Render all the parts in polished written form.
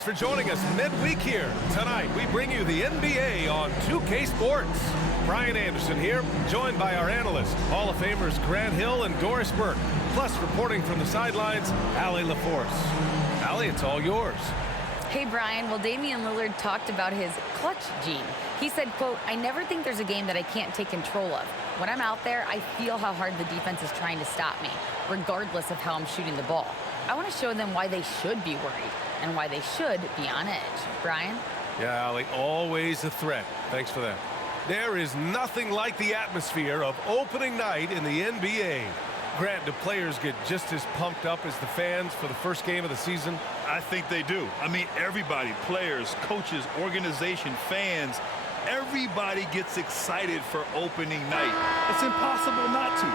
For joining us midweek here. Tonight, we bring you the NBA on 2K Sports. Brian Anderson here, joined by our analysts, Hall of Famers Grant Hill and Doris Burke. Plus, reporting from the sidelines, Allie LaForce. Allie, it's all yours. Hey, Brian. Well, Damian Lillard talked about his clutch gene. He said, quote, "I never think there's a game that I can't take control of. When I'm out there, I feel how hard the defense is trying to stop me, regardless of how I'm shooting the ball. I want to show them why they should be worried and why they should be on edge." Brian? Yeah, Allie, always a threat. Thanks for that. There is nothing like the atmosphere of opening night in the NBA. Grant, do players get just as pumped up as the fans for the first game of the season? I think they do. I mean, everybody, players, coaches, organization, fans, everybody gets excited for opening night. It's impossible not to.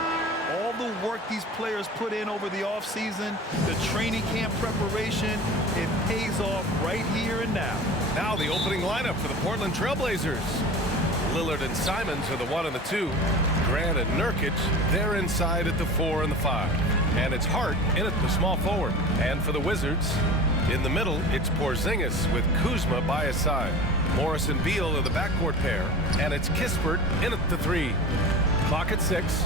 All the work these players put in over the offseason, the training camp preparation, it pays off right here and now. Now the opening lineup for the Portland Trailblazers. Lillard and Simons are the 1 and the 2. Grant and Nurkic, they're inside at the 4 and the 5. And it's Hart in at the small forward. And for the Wizards, in the middle, it's Porzingis with Kuzma by his side. Morris and Beal are the backcourt pair. And it's Kispert in at the 3. Clock at 6.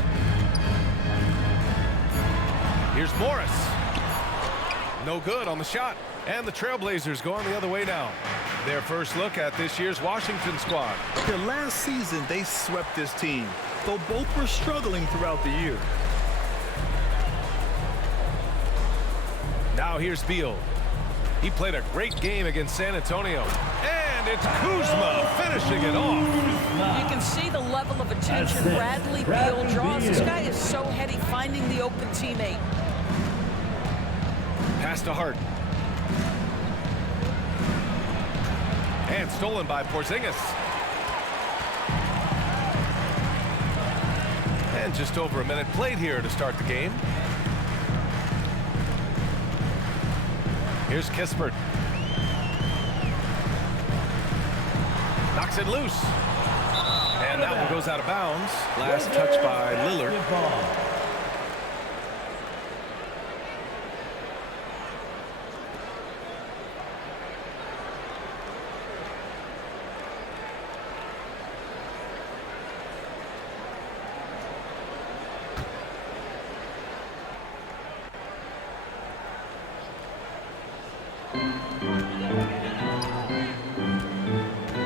Here's Morris. No good on the shot. And the Trailblazers go on the other way now. Their first look at this year's Washington squad. Last season, they swept this team, though both were struggling throughout the year. Now here's Beal. He played a great game against San Antonio. And it's Kuzma finishing it off. You can see the level of attention Bradley Beal draws. This guy is so heady finding the open teammate. Pass to Hart. And stolen by Porzingis. And just over a minute played here to start the game. Here's Kispert. Knocks it loose. And that one goes out of bounds. Last touch by Lillard.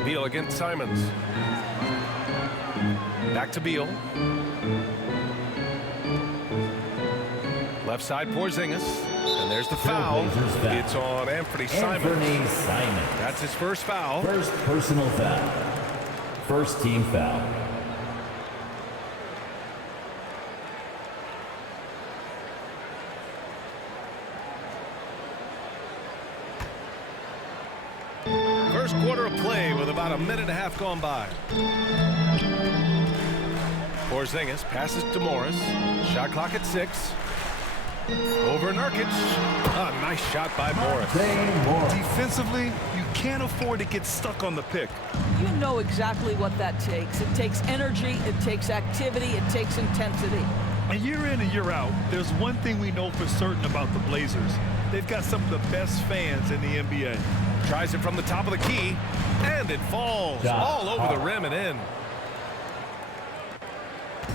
Beal against Simons. Back to Beal. Left side Porzingis. And there's the foul. It's on Anthony Simons. That's his first foul. First personal foul. First team foul. First quarter of play with about a minute and a half gone by. Porzingis passes to Morris. Shot clock at 6. Over Nurkic. A nice shot by Morris. Defensively, you can't afford to get stuck on the pick. You know exactly what that takes. It takes energy, it takes activity, it takes intensity. And year in and year out, there's one thing we know for certain about the Blazers. They've got some of the best fans in the NBA. Tries it from the top of the key, and it falls all over the rim and in.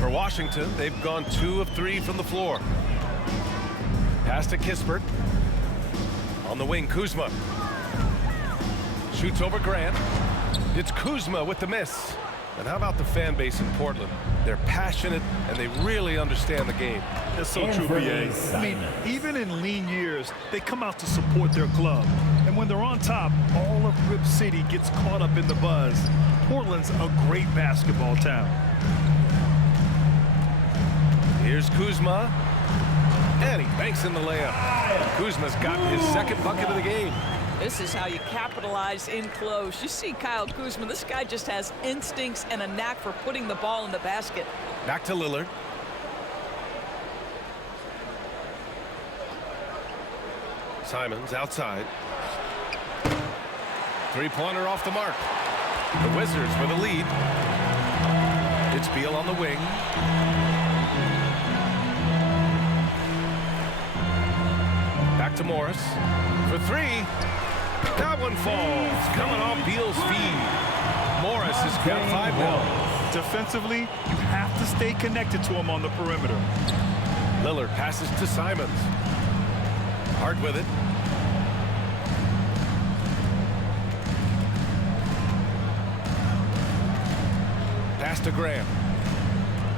For Washington, they've gone 2 of 3 from the floor. Pass to Kispert. On the wing, Kuzma. Shoots over Grant. It's Kuzma with the miss. And how about the fan base in Portland? They're passionate, and they really understand the game. That's so true, BA. I mean, even in lean years, they come out to support their club. And when they're on top, all of Rip City gets caught up in the buzz. Portland's a great basketball town. Here's Kuzma. And he banks in the layup. Kuzma's got his second bucket of the game. This is how you capitalize in close. You see Kyle Kuzma, this guy just has instincts and a knack for putting the ball in the basket. Back to Lillard. Simons outside. Three-pointer off the mark. The Wizards with a lead. It's Beal on the wing. Back to Morris for 3. That one falls, coming off Beal's feed. Morris has got 5 now. Defensively, you have to stay connected to him on the perimeter. Lillard passes to Simons. Hard with it. Pass to Graham.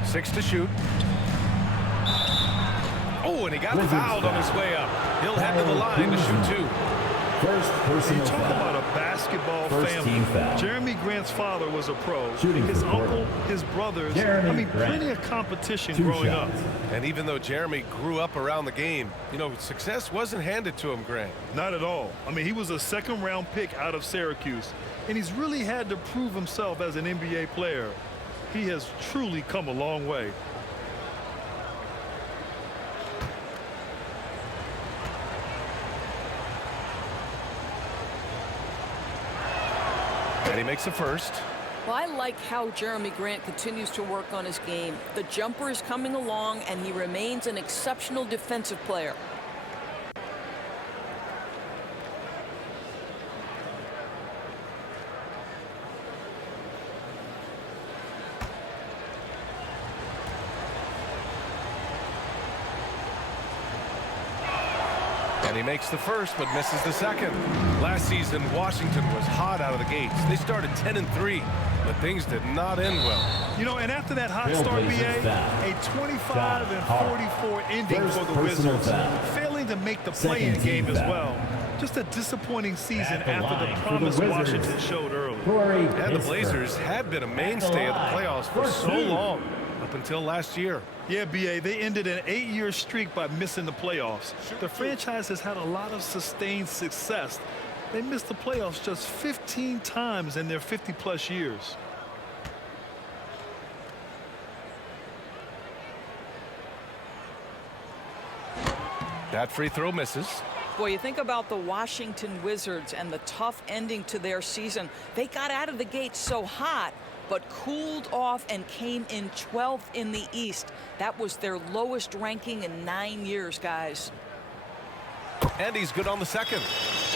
6 to shoot. Oh, and he got fouled on his way up. He'll head to the line to shoot 2. First personal You talk foul. about a basketball First family. team foul. Jeremy Grant's father was a pro. Shooting His for uncle, Portland. his brothers. Jeremy Grant. Plenty of competition 2 growing shots. up. And even though Jeremy grew up around the game, you know, success wasn't handed to him, Grant. Not at all. I mean, he was a second-round pick out of Syracuse, and he's really had to prove himself as an NBA player. He has truly come a long way. And he makes the first. Well, I like how Jeremy Grant continues to work on his game. The jumper is coming along, and he remains an exceptional defensive player. And he makes the first, but misses the second. Last season, Washington was hot out of the gates. They started 10-3, but things did not end well. You know, and after that hot start, BA, a 25-44 ending for the Wizards, failing to make the play-in game as well. Just a disappointing season after the promise Washington showed early. And the Blazers had been a mainstay of the playoffs for so long, up until last year. Yeah, BA, they ended an 8-year streak by missing the playoffs. The franchise has had a lot of sustained success. They missed the playoffs just 15 times in their 50-plus years. That free throw misses. Boy, you think about the Washington Wizards and the tough ending to their season. They got out of the gate so hot, but cooled off and came in 12th in the East. That was their lowest ranking in 9 years, guys. And he's good on the second.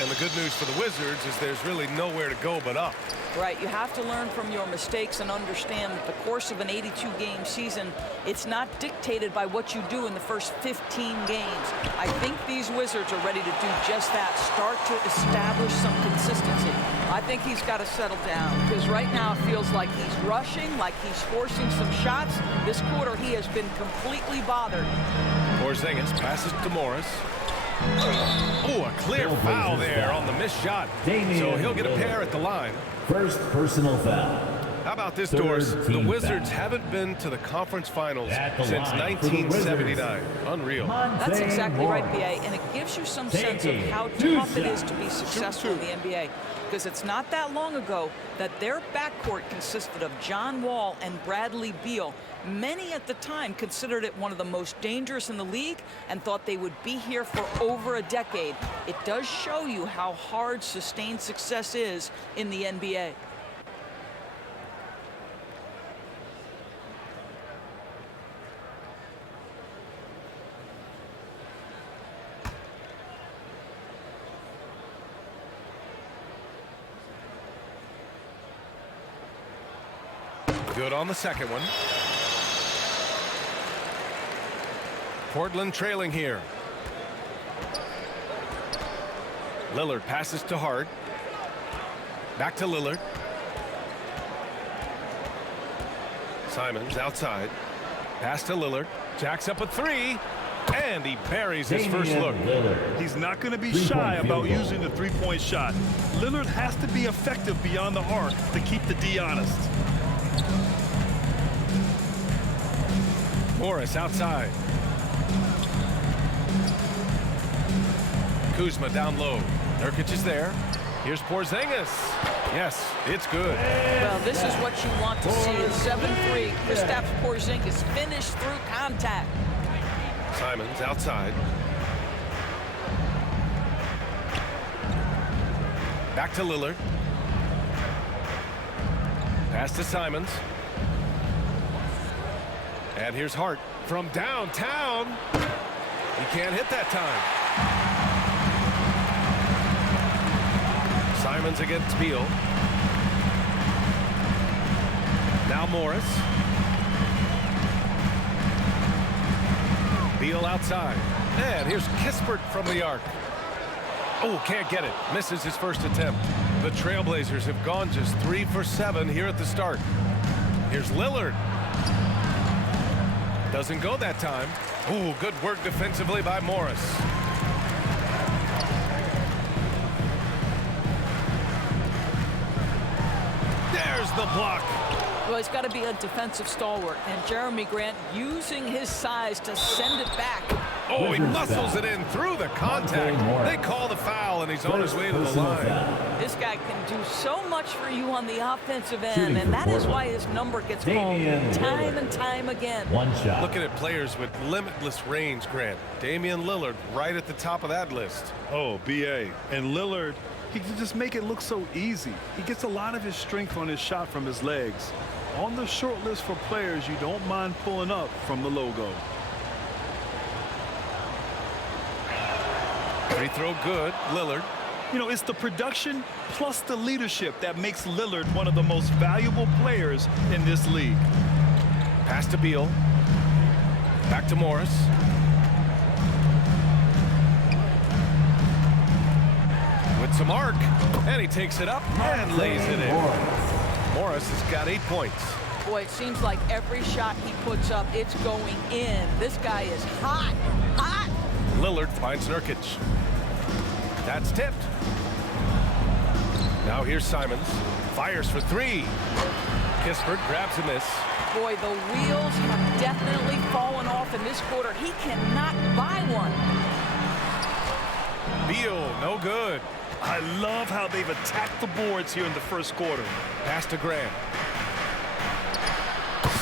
And the good news for the Wizards is there's really nowhere to go but up. Right, you have to learn from your mistakes and understand that the course of an 82-game season, it's not dictated by what you do in the first 15 games. I think these Wizards are ready to do just that, start to establish some consistency. I think he's got to settle down, because right now it feels like he's rushing, like he's forcing some shots. This quarter, he has been completely bothered. Porzingis passes to Morris. Oh, a clear foul there on the missed shot. So he'll get a pair at the line. First personal foul. How about this, Third Doris? The team Wizards foul. haven't been to the conference finals At the since line for the 1979. Unreal. That's exactly right, Morris. BA, and it gives you some Take sense of it. how Two tough it is shots. to be successful in the NBA. Because it's not that long ago that their backcourt consisted of John Wall and Bradley Beal. Many at the time considered it one of the most dangerous in the league and thought they would be here for over a decade. It does show you how hard sustained success is in the NBA. Good on the second one. Portland trailing here. Lillard passes to Hart. Back to Lillard. Simons outside. Pass to Lillard. Jacks up a three. And he buries his first look. Lillard. He's not going to be Three-point shy field about goal. using the three-point shot. Lillard has to be effective beyond the arc to keep the D honest. Morris outside. Kuzma down low. Nurkic is there. Here's Porzingis. Yes, it's good. Well, this is what you want to see in 7-3. Kristaps Porzingis finished through contact. Simons outside. Back to Lillard. Pass to Simons. And here's Hart from downtown. He can't hit that time. Simons against Beal. Now Morris. Beal outside. And here's Kispert from the arc. Oh, can't get it. Misses his first attempt. The Trailblazers have gone just 3 for 7 here at the start. Here's Lillard. Doesn't go that time. Ooh, good work defensively by Morris. There's the block. Well, he's got to be a defensive stalwart, and Jeremy Grant using his size to send it back. Oh, he Wizards muscles foul. it in through the contact. They call the foul, and he's on his way to the Personal line. foul. This guy can do so much for you on the offensive end, Shooting and for that is Portland. why his number gets called Damian time Lillard. and time again. One shot. Looking at players with limitless range, Grant. Damian Lillard right at the top of that list. Oh, BA. And Lillard, he can just make it look so easy. He gets a lot of his strength on his shot from his legs. On the short list for players you don't mind pulling up from the logo. Free throw good. Lillard. You know, it's the production plus the leadership that makes Lillard one of the most valuable players in this league. Pass to Beal. Back to Morris. With some arc. And he takes it up and lays it in. Morris has got 8 points. Boy, it seems like every shot he puts up, it's going in. This guy is hot, hot. Lillard finds Nurkic. That's tipped. Now here's Simons. Fires for 3. Kispert grabs a miss. Boy, the wheels have definitely fallen off in this quarter. He cannot buy one. Beal, no good. I love how they've attacked the boards here in the first quarter. Pass to Grant.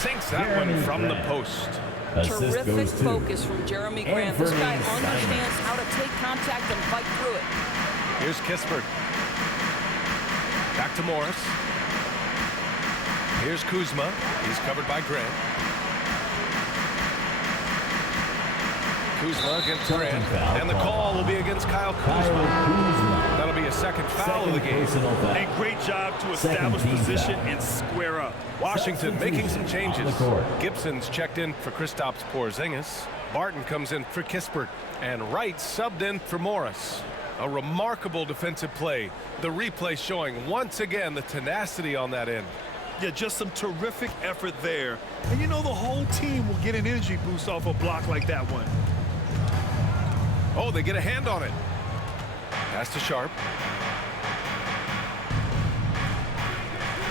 Sinks that one from the post. Assist Terrific goes to focus from Jeremy Grant. This guy Anthony Simons. understands how to take contact and fight through it. Here's Kispert. Back to Morris. Here's Kuzma. He's covered by Grant. Kuzma against Grant. foul And the call will be against Kyle Kyle Kuzma. Kuzma. That'll be a second foul of the Second game. personal foul. A great job to Second establish team position foul. and square up. Washington making some changes. On the court. Gibson's checked in for Kristaps Porzingis. Barton comes in for Kispert. And Wright subbed in for Morris. A remarkable defensive play. The replay showing once again the tenacity on that end. Yeah, just some terrific effort there. And you know the whole team will get an energy boost off a block like that one. Oh, they get a hand on it. Pass to Sharp.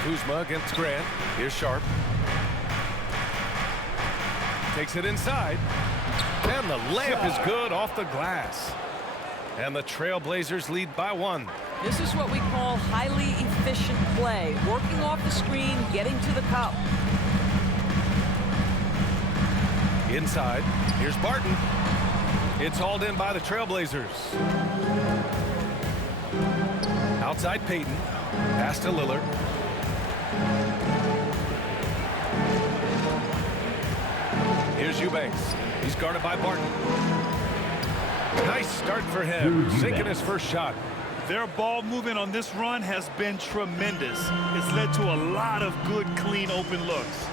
Kuzma against Grant. Here's Sharp. Takes it inside. And the layup is good off the glass. And the Trailblazers lead by 1. This is what we call highly efficient play. Working off the screen, getting to the cup. Inside. Here's Barton. It's hauled in by the Trailblazers. Outside Payton. Pass to Lillard. Here's Eubanks. He's guarded by Barton. Nice start for him. Eubanks. Sinking his first shot. Their ball movement on this run has been tremendous. It's led to a lot of good, clean, open looks.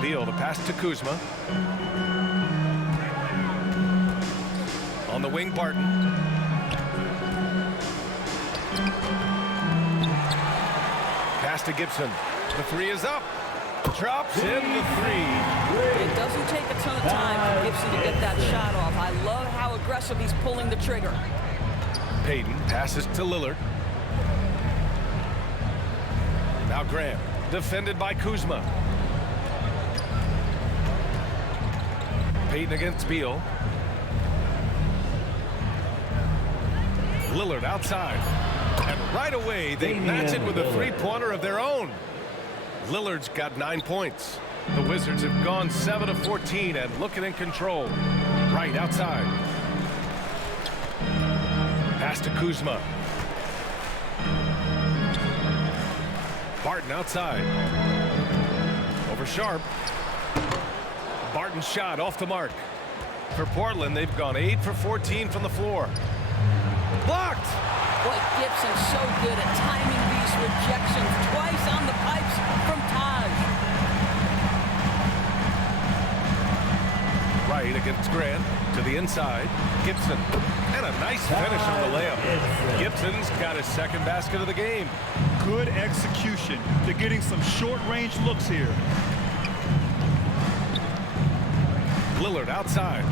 Beal, the pass to Kuzma. On the wing, Barton. Pass to Gibson. The 3 is up. Drops in the 3. It doesn't take a ton of time for Gibson to get that shot off. I love how aggressive he's pulling the trigger. Payton passes to Lillard. Now Grant, defended by Kuzma. Payton against Beal. Lillard outside. And right away, they match it with a three-pointer of their own. Lillard's got 9 points. The Wizards have gone 7 of 14 and looking in control. Right outside. Pass to Kuzma. Barton outside. Over Sharp. Barton's shot off the mark. For Portland, they've gone 8 for 14 from the floor. Blocked! Boy, Gibson's so good at timing these rejections. Twice on the pipes from Taj. Right against Grant to the inside. Gibson. And a nice finish on the layup. Gibson's got his second basket of the game. Good execution. They're getting some short-range looks here. Lillard outside.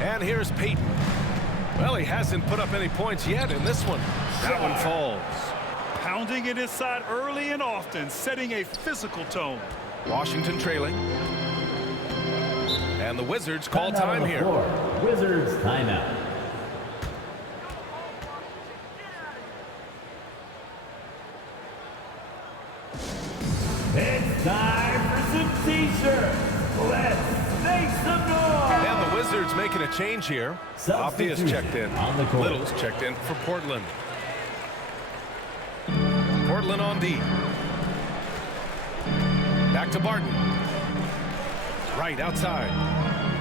And here's Payton. Well, he hasn't put up any points yet in this one. That one falls. Pounding it inside early and often, setting a physical tone. Washington trailing. And the Wizards call time here. Wizards timeout. It's time for some t-shirts. Let's make some noise. And the Wizards making a change here. Avdia's checked in. Little's checked in for Portland. Portland on D. Back to Barton. Right outside.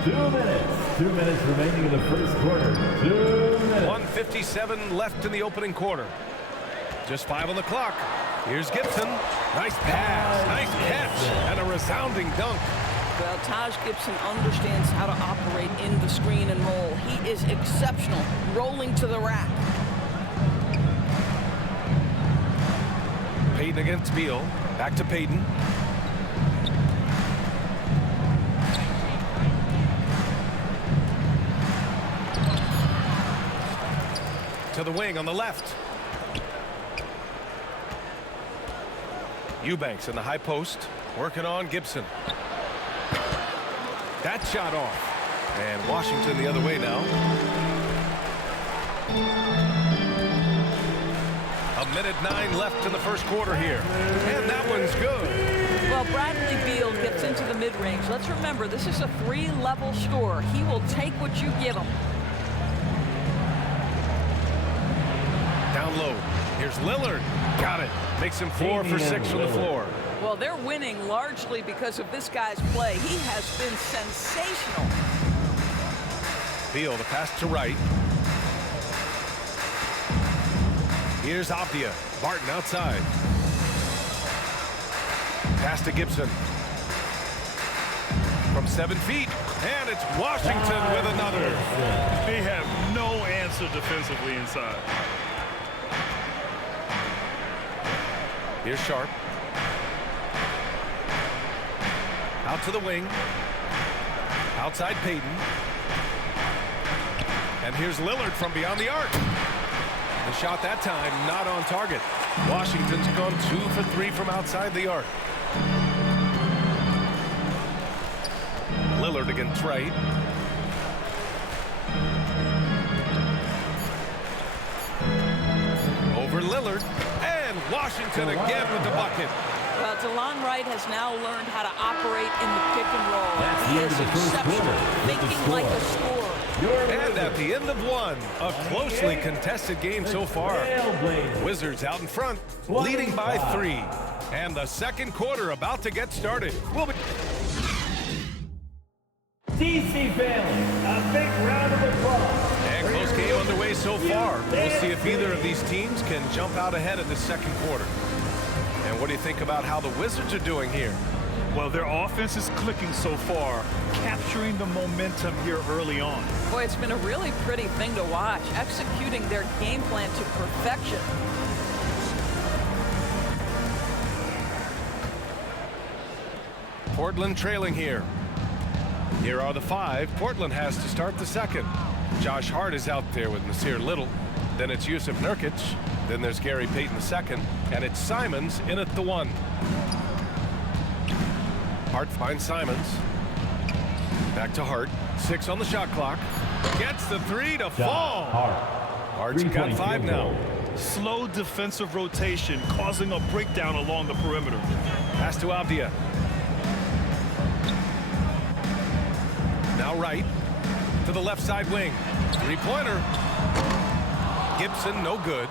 2 minutes. 2 minutes remaining in the first quarter. 2 minutes. 1:57 left in the opening quarter. Just 5 on the clock. Here's Gibson. Nice pass. Nice catch. And a resounding dunk. Well, Taj Gibson understands how to operate in the screen and roll. He is exceptional, rolling to the rack. Payton against Beal. Back to Payton. To the wing on the left. Eubanks in the high post, working on Gibson. That shot off. And Washington the other way now. A minute 9 left in the first quarter here. And that one's good. Well, Bradley Beal gets into the mid-range. Let's remember, this is a 3-level scorer. He will take what you give him. Down low. Here's Lillard. Got it. Makes him 4 for 6 from the floor. Well, they're winning largely because of this guy's play. He has been sensational. Beal, the pass to right. Here's Avdia. Barton outside. Pass to Gibson. From 7 feet. And it's Washington with another. They have no answer defensively inside. Here's Sharp. Out to the wing. Outside Payton. And here's Lillard from beyond the arc. The shot that time not on target. Washington's gone 2 for 3 from outside the arc. Lillard against right. Over Lillard. And Washington again with the bucket. Well, DeLon Wright has now learned how to operate in the pick and roll. That's He the end is of the first exceptional, quarter. thinking like a scorer. And at the end of one, a closely contested game so far. Wizards out in front, leading by 3. And the second quarter about to get started. We'll be DC family, a big round of applause. And close game underway so far. We'll see if either of these teams can jump out ahead in the second quarter. And what do you think about how the Wizards are doing here? Well, their offense is clicking so far, capturing the momentum here early on. Boy, it's been a really pretty thing to watch, executing their game plan to perfection. Portland trailing here. Here are the 5. Portland has to start the second. Josh Hart is out there with Nasir Little. Then it's Yusuf Nurkic. Then there's Gary Payton II. And it's Simons in at the 1. Hart finds Simons. Back to Hart. 6 on the shot clock. Gets the 3 to fall. Hart's got 5 now. Slow defensive rotation causing a breakdown along the perimeter. Pass to Avdia. Now right to the left side wing. 3-pointer. Gibson, no good.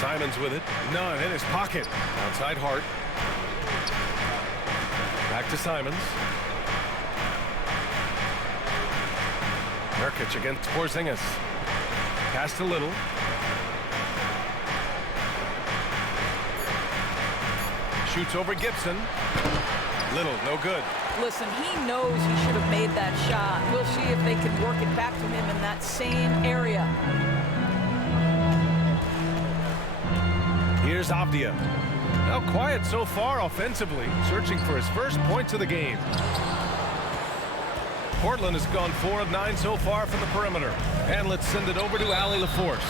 Simons with it. None in his pocket. Outside Hart. Back to Simons. Nurkic against Porzingis. Pass to Little. Shoots over Gibson. Little, no good. Listen, he knows he should have made that shot. We'll see if they can work it back to him in that same area. Here's Avdia. Now quiet so far offensively, searching for his first points of the game. Portland has gone 4 of 9 so far from the perimeter. And let's send it over to Allie LaForce.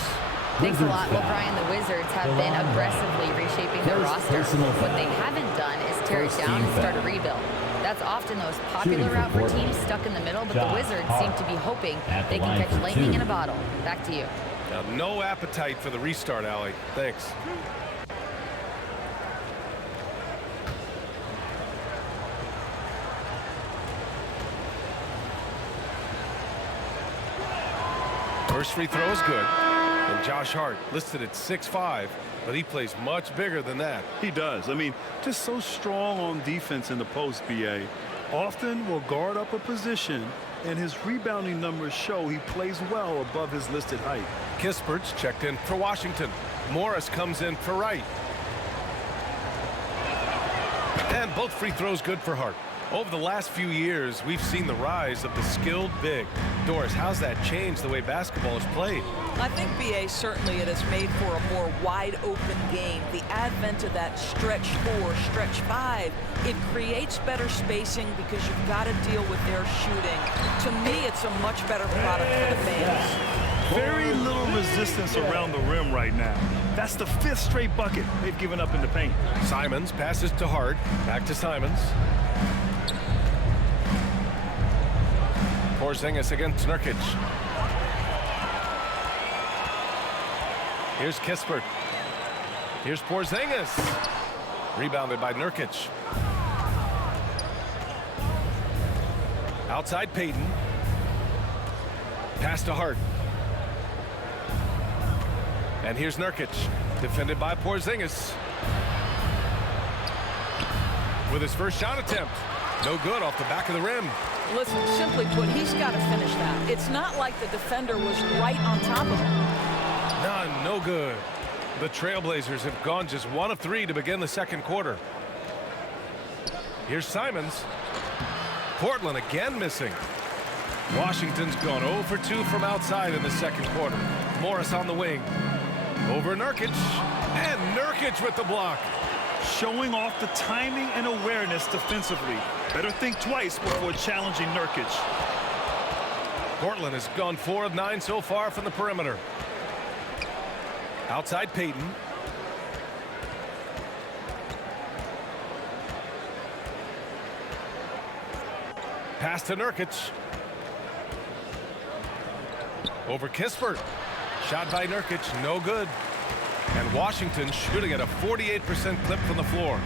Thanks a lot. Well, Brian, the Wizards have been aggressively reshaping their roster. What they haven't done is tear it down and start a rebuild. That's often the most popular route for teams stuck in the middle, but the Wizards seem to be hoping they can catch lightning in a bottle. Back to you. Now, no appetite for the restart, Allie. Thanks. First free throw is good. And Josh Hart listed at 6'5", but he plays much bigger than that. He does. I mean, just so strong on defense in the post, BA. Often will guard up a position, and his rebounding numbers show he plays well above his listed height. Kispert's checked in for Washington. Morris comes in for Wright. And both free throws good for Hart. Over the last few years, we've seen the rise of the skilled big. Doris, how's that changed the way basketball is played? I think, BA, certainly it has made for a more wide-open game. The advent of that stretch 4, stretch 5, it creates better spacing because you've got to deal with their shooting. To me, it's a much better product for the fans. Very little resistance around the rim right now. That's the 5th straight bucket they've given up in the paint. Simons passes to Hart. Back to Simons. Porzingis against Nurkic. Here's Kispert. Here's Porzingis. Rebounded by Nurkic. Outside Payton. Pass to Hart. And here's Nurkic. Defended by Porzingis. With his first shot attempt. No good off the back of the rim. Listen, simply put, he's got to finish that. It's not like the defender was right on top of him. None, no good. The Trailblazers have gone just 1 of 3 to begin the second quarter. Here's Simons. Portland again missing. Washington's gone 0 for 2 from outside in the second quarter. Morris on the wing. Over Nurkic. And Nurkic with the block. Showing off the timing and awareness defensively. Better think twice before challenging Nurkic. Portland has gone 4 of 9 so far from the perimeter. Outside Payton. Pass to Nurkic. Over Kispert. Shot by Nurkic, no good. And Washington shooting at a 48% clip from the floor.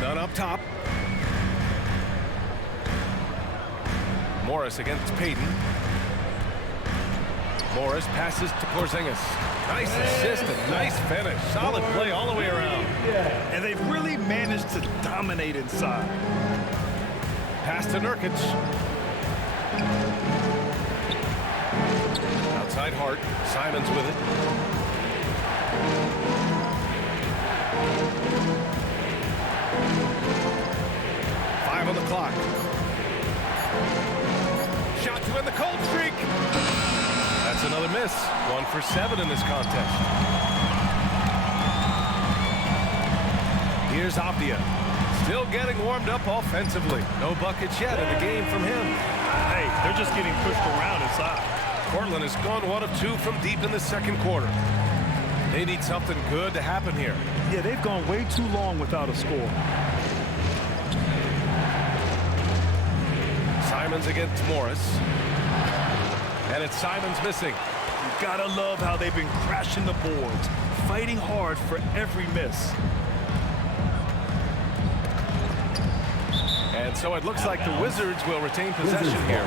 None up top. Morris against Payton. Morris passes to Porzingis. Nice assist and nice finish. Solid play all the way around. And they've really managed to dominate inside. Pass to Nurkic. Outside Hart. Simons with it. Five on the clock. Shot to end the cold streak. That's another miss. 1 for 7 in this contest. Here's Avdia. Still getting warmed up offensively. No buckets yet in the game from him. Hey, they're just getting pushed around inside. Portland has gone 1 of 2 from deep in the second quarter. They need something good to happen here. Yeah, they've gone way too long without a score. Simons against Morris. And it's Simons missing. You gotta love how they've been crashing the boards, fighting hard for every miss. And so it looks like the Wizards will retain possession here.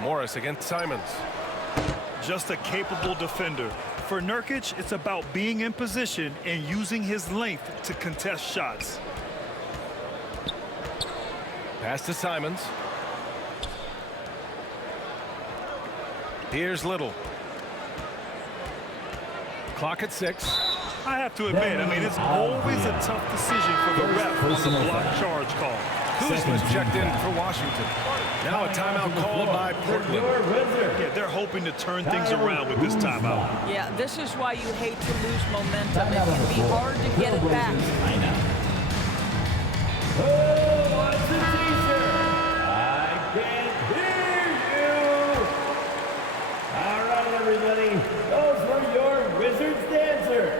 Morris against Simons. just a capable defender. For Nurkic, it's about being in position and using his length to contest shots. Pass to Simons. Here's Little. Clock at 6. I have to admit, I mean, it's always a tough decision for the ref on the block charge call. Kuzma's checked in for Washington. Now a timeout called by Portland. Yeah, they're hoping to turn things around with this timeout. Yeah, this is why you hate to lose momentum. It can be hard to get it back. Oh, what's the t-shirt? I can't hear you. All right, everybody. Those were your Wizards dancers.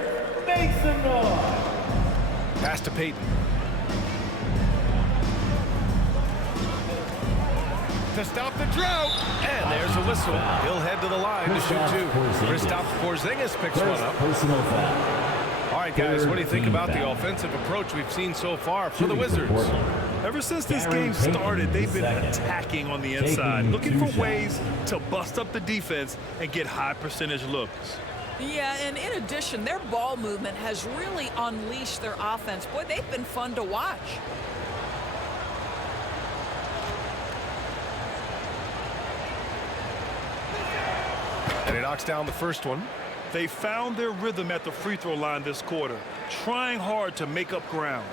Make some noise. Pass to Peyton. To stop the drought. And there's a whistle. He'll head to the line to shoot 2. Kristaps Porzingis picks one up. Personal foul. All right, guys, what do you think about the offensive approach we've seen so far for the Wizards? Ever since this game started, they've been attacking on the inside, looking for ways to bust up the defense and get high percentage looks. Yeah, and in addition, their ball movement has really unleashed their offense. Boy, they've been fun to watch. And he knocks down the first one. They found their rhythm at the free throw line this quarter, trying hard to make up ground.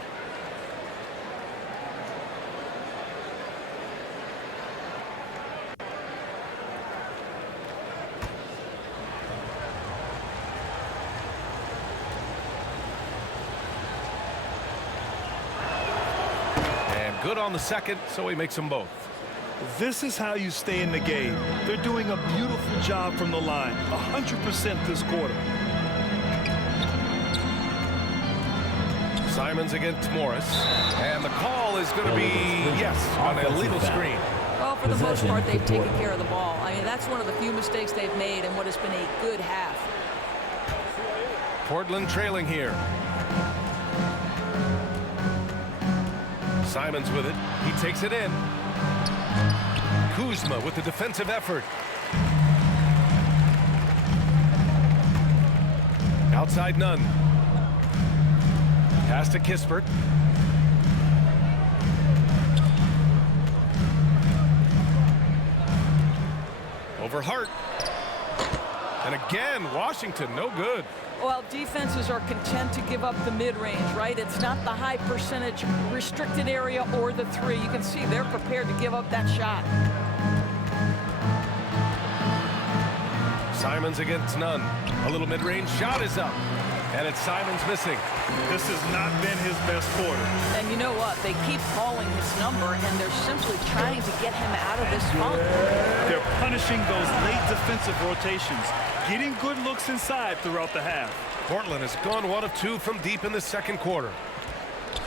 And good on the second, so he makes them both. This is how you stay in the game. They're doing a beautiful job from the line, 100% this quarter. Simons against Morris. And the call is going to be, yes, on a illegal screen. Well, for the most part, they've taken care of the ball. I mean, that's one of the few mistakes they've made in what has been a good half. Portland trailing here. Simons with it. He takes it in. Kuzma with the defensive effort. Outside none. Pass to Kispert. Over Hart. And again, Washington, no good. Well, defenses are content to give up the mid-range, right? It's not the high percentage restricted area or the 3. You can see they're prepared to give up that shot. Simons against none. A little mid-range shot is up. And it's Simons missing. This has not been his best quarter. And you know what? They keep calling his number, and they're simply trying to get him out of this funk. They're punishing those late defensive rotations, getting good looks inside throughout the half. Portland has gone 1 of 2 from deep in the second quarter.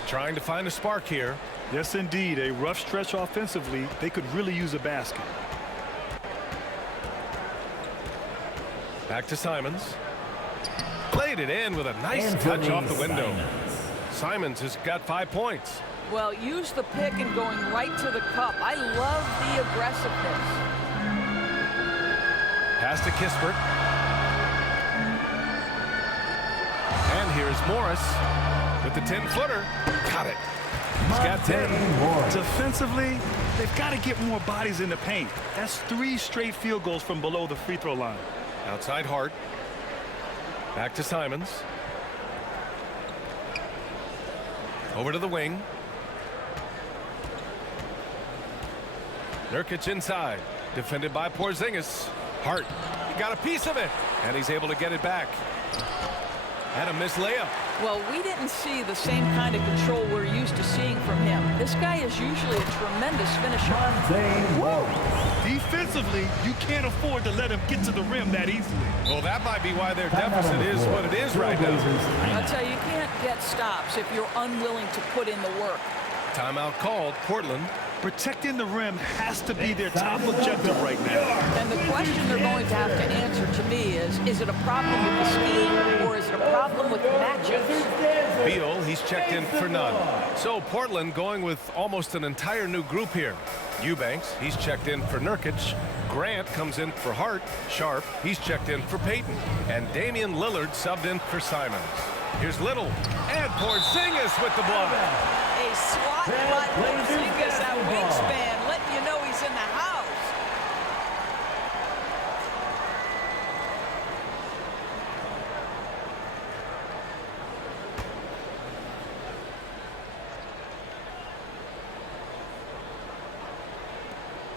Trying to find a spark here. Yes, indeed. A rough stretch offensively. They could really use a basket. Back to Simons. Played it in with a nice touch off the window. Simons has got 5 points. Well, use the pick and going right to the cup. I love the aggressiveness. Pass to Kispert. And here's Morris with the 10-footer. Got it. He's got 10. Defensively, they've got to get more bodies in the paint. That's 3 straight field goals from below the free throw line. Outside Hart. Back to Simons. Over to the wing. Nurkic inside. Defended by Porzingis. Hart. He got a piece of it. And he's able to get it back. And a missed layup. Well, we didn't see the same kind of control we're used to seeing from him. This guy is usually a tremendous finisher. Defensively, you can't afford to let him get to the rim that easily. Well, that might be why their deficit is what it is right now. I'll tell you, you can't get stops if you're unwilling to put in the work. Timeout called. Portland. Protecting the rim has to be their top objective right now. And the question they're going to have to answer to me is it a problem with the scheme or is it a problem with matchups. Beal, he's checked in for none. So Portland going with almost an entire new group here. Eubanks, he's checked in for Nurkic. Grant comes in for Hart. Sharp, he's checked in for Payton. And Damian Lillard subbed in for Simons. Here's Little. And Porzingis with the block. A swat by Porzingis, that wingspan, letting you know he's in the house.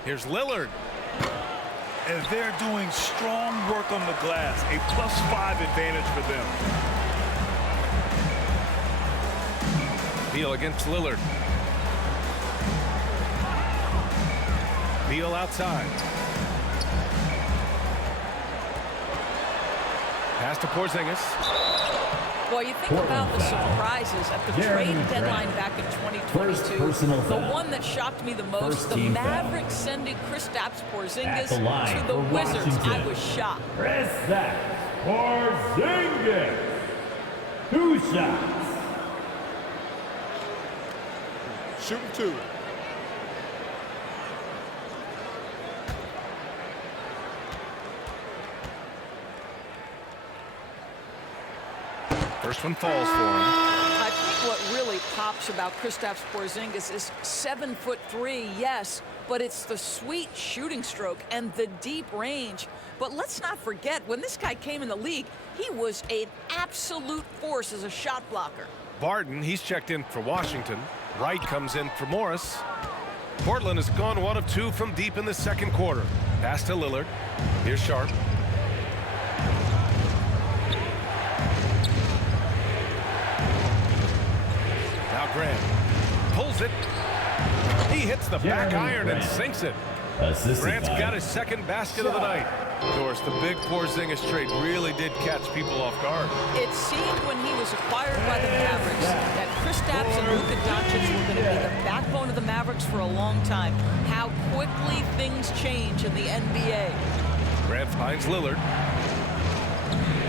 Here's Lillard. And they're doing strong work on the glass. A +5 advantage for them. Beal against Lillard. Beal outside. Pass to Porzingis. Well, you think about the surprises at the trade deadline back in 2022. The one that shocked me the most, the Mavericks sending Kristaps Porzingis to the Wizards. I was shocked. Kristaps Porzingis. 2 shots. Shooting 2. First one falls for him. I think what really pops about Kristaps Porzingis is 7'3", yes, but it's the sweet shooting stroke and the deep range. But let's not forget, when this guy came in the league, he was an absolute force as a shot blocker. Barton, he's checked in for Washington. Wright comes in for Morris. Portland has gone 1 of 2 from deep in the second quarter. Pass to Lillard. Here's Sharp. Now Grant pulls it. He hits the back iron and sinks it. Grant's got his second basket of the night. Of course, the big Porzingis trade really did catch people off guard. It seemed when he was acquired by the Mavericks that Kristaps and Luka Doncic were going to be the backbone of the Mavericks for a long time. How quickly things change in the NBA. Grant finds Lillard.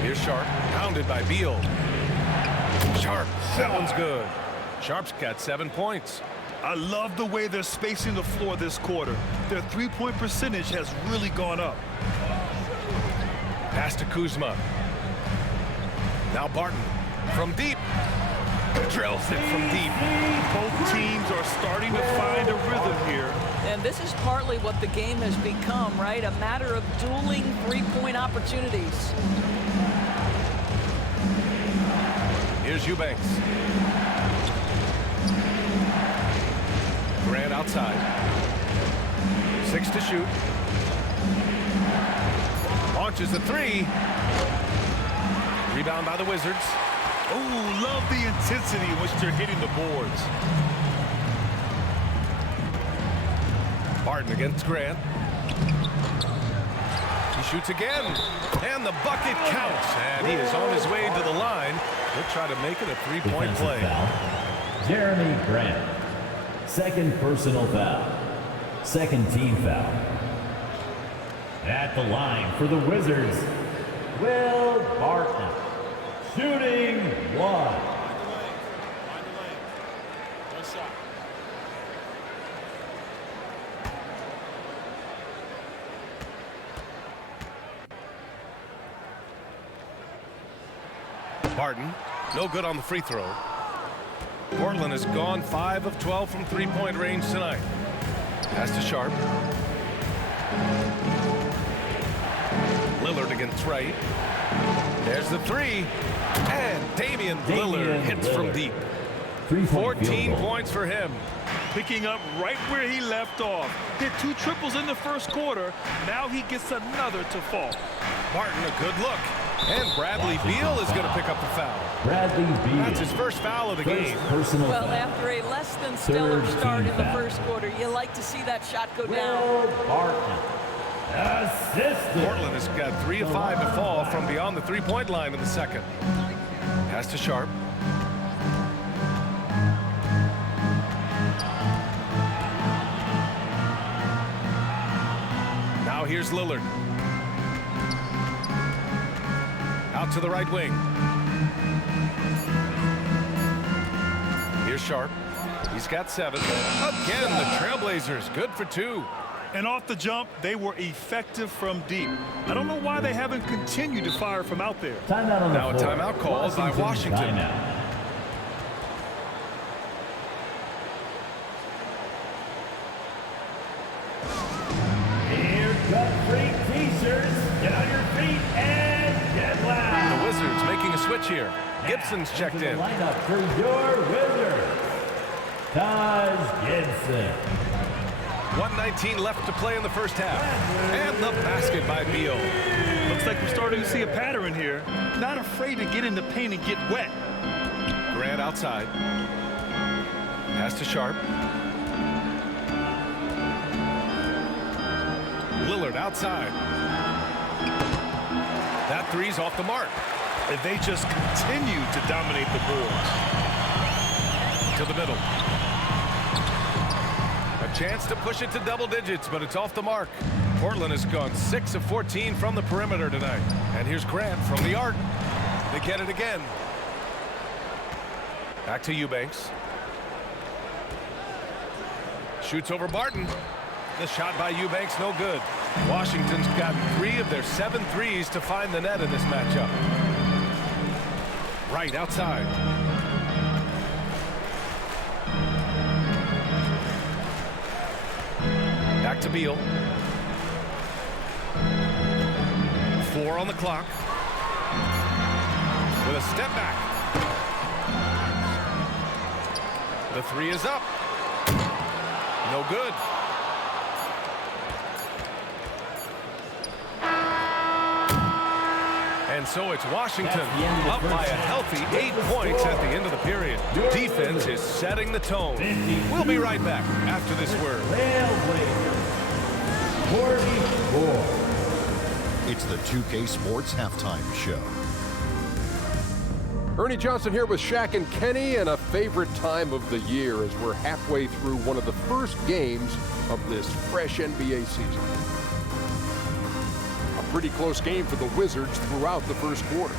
Here's Sharp, pounded by Beal. Sharp, that one's good. Sharp's got 7 points. I love the way they're spacing the floor this quarter. Their three-point percentage has really gone up. Pass to Kuzma. Now Barton from deep. Drills it from deep. Both teams are starting to find a rhythm here. And this is partly what the game has become, right? A matter of dueling three-point opportunities. Here's Eubanks. Grant outside. 6 to shoot. Launches a 3. Rebound by the Wizards. Oh, love the intensity in which they're hitting the boards. Barton against Grant. He shoots again. And the bucket counts. And he is on his way to the line. He'll try to make it a three-point play. Foul. Jeremy Grant. Second personal foul. Second team foul. At the line for the Wizards, Will Barton. Shooting 1. Barton, no good on the free throw. Portland has gone 5 of 12 from three-point range tonight. Pass to Sharp. Lillard against Wright. There's the 3. And Damian Lillard hits from deep. 14 points for him. Picking up right where he left off. Hit 2 triples in the first quarter. Now he gets another to fall. Barton, a good look. And Bradley Beal is going to pick up the foul. Bradley Beal. That's his first foul of the game. Well, after a less than stellar start in the first quarter, you like to see that shot go down. Will Barton. Assisted. Portland has got 3 of 5 to fall from beyond the three-point line in the second. Pass to Sharp. Now here's Lillard. Out to the right wing. Here's Sharp. He's got 7. Again, the Trailblazers good for 2. And off the jump, they were effective from deep. I don't know why they haven't continued to fire from out there. Timeout on the Now a floor. timeout called by Washington. Timeout. Here come free t-shirts. Get on your feet and get loud. The Wizards making a switch here. Gibson's checked Into in. the lineup for your Wizards, Taj Gibson. 1:19 left to play in the first half. And the basket by Beal. Looks like we're starting to see a pattern here. Not afraid to get in the paint and get wet. Grant outside. Pass to Sharp. Lillard outside. That three's off the mark. And they just continue to dominate the boards. To the middle. A chance to push it to double digits, but it's off the mark. Portland has gone 6 of 14 from the perimeter tonight. And here's Grant from the arc. They get it again. Back to Eubanks. Shoots over Barton. The shot by Eubanks, no good. Washington's got 3 of their 7 threes to find the net in this matchup. Right outside. Back to Beal. 4 on the clock. With a step back. The 3 is up. No good. And so it's Washington up by a healthy 8 points at the end of the period. Defense is setting the tone. We'll be right back after this word. Trailblazers, 44. It's the 2K Sports Halftime Show. Ernie Johnson here with Shaq and Kenny, and a favorite time of the year as we're halfway through one of the first games of this fresh NBA season. A pretty close game for the Wizards throughout the first quarter.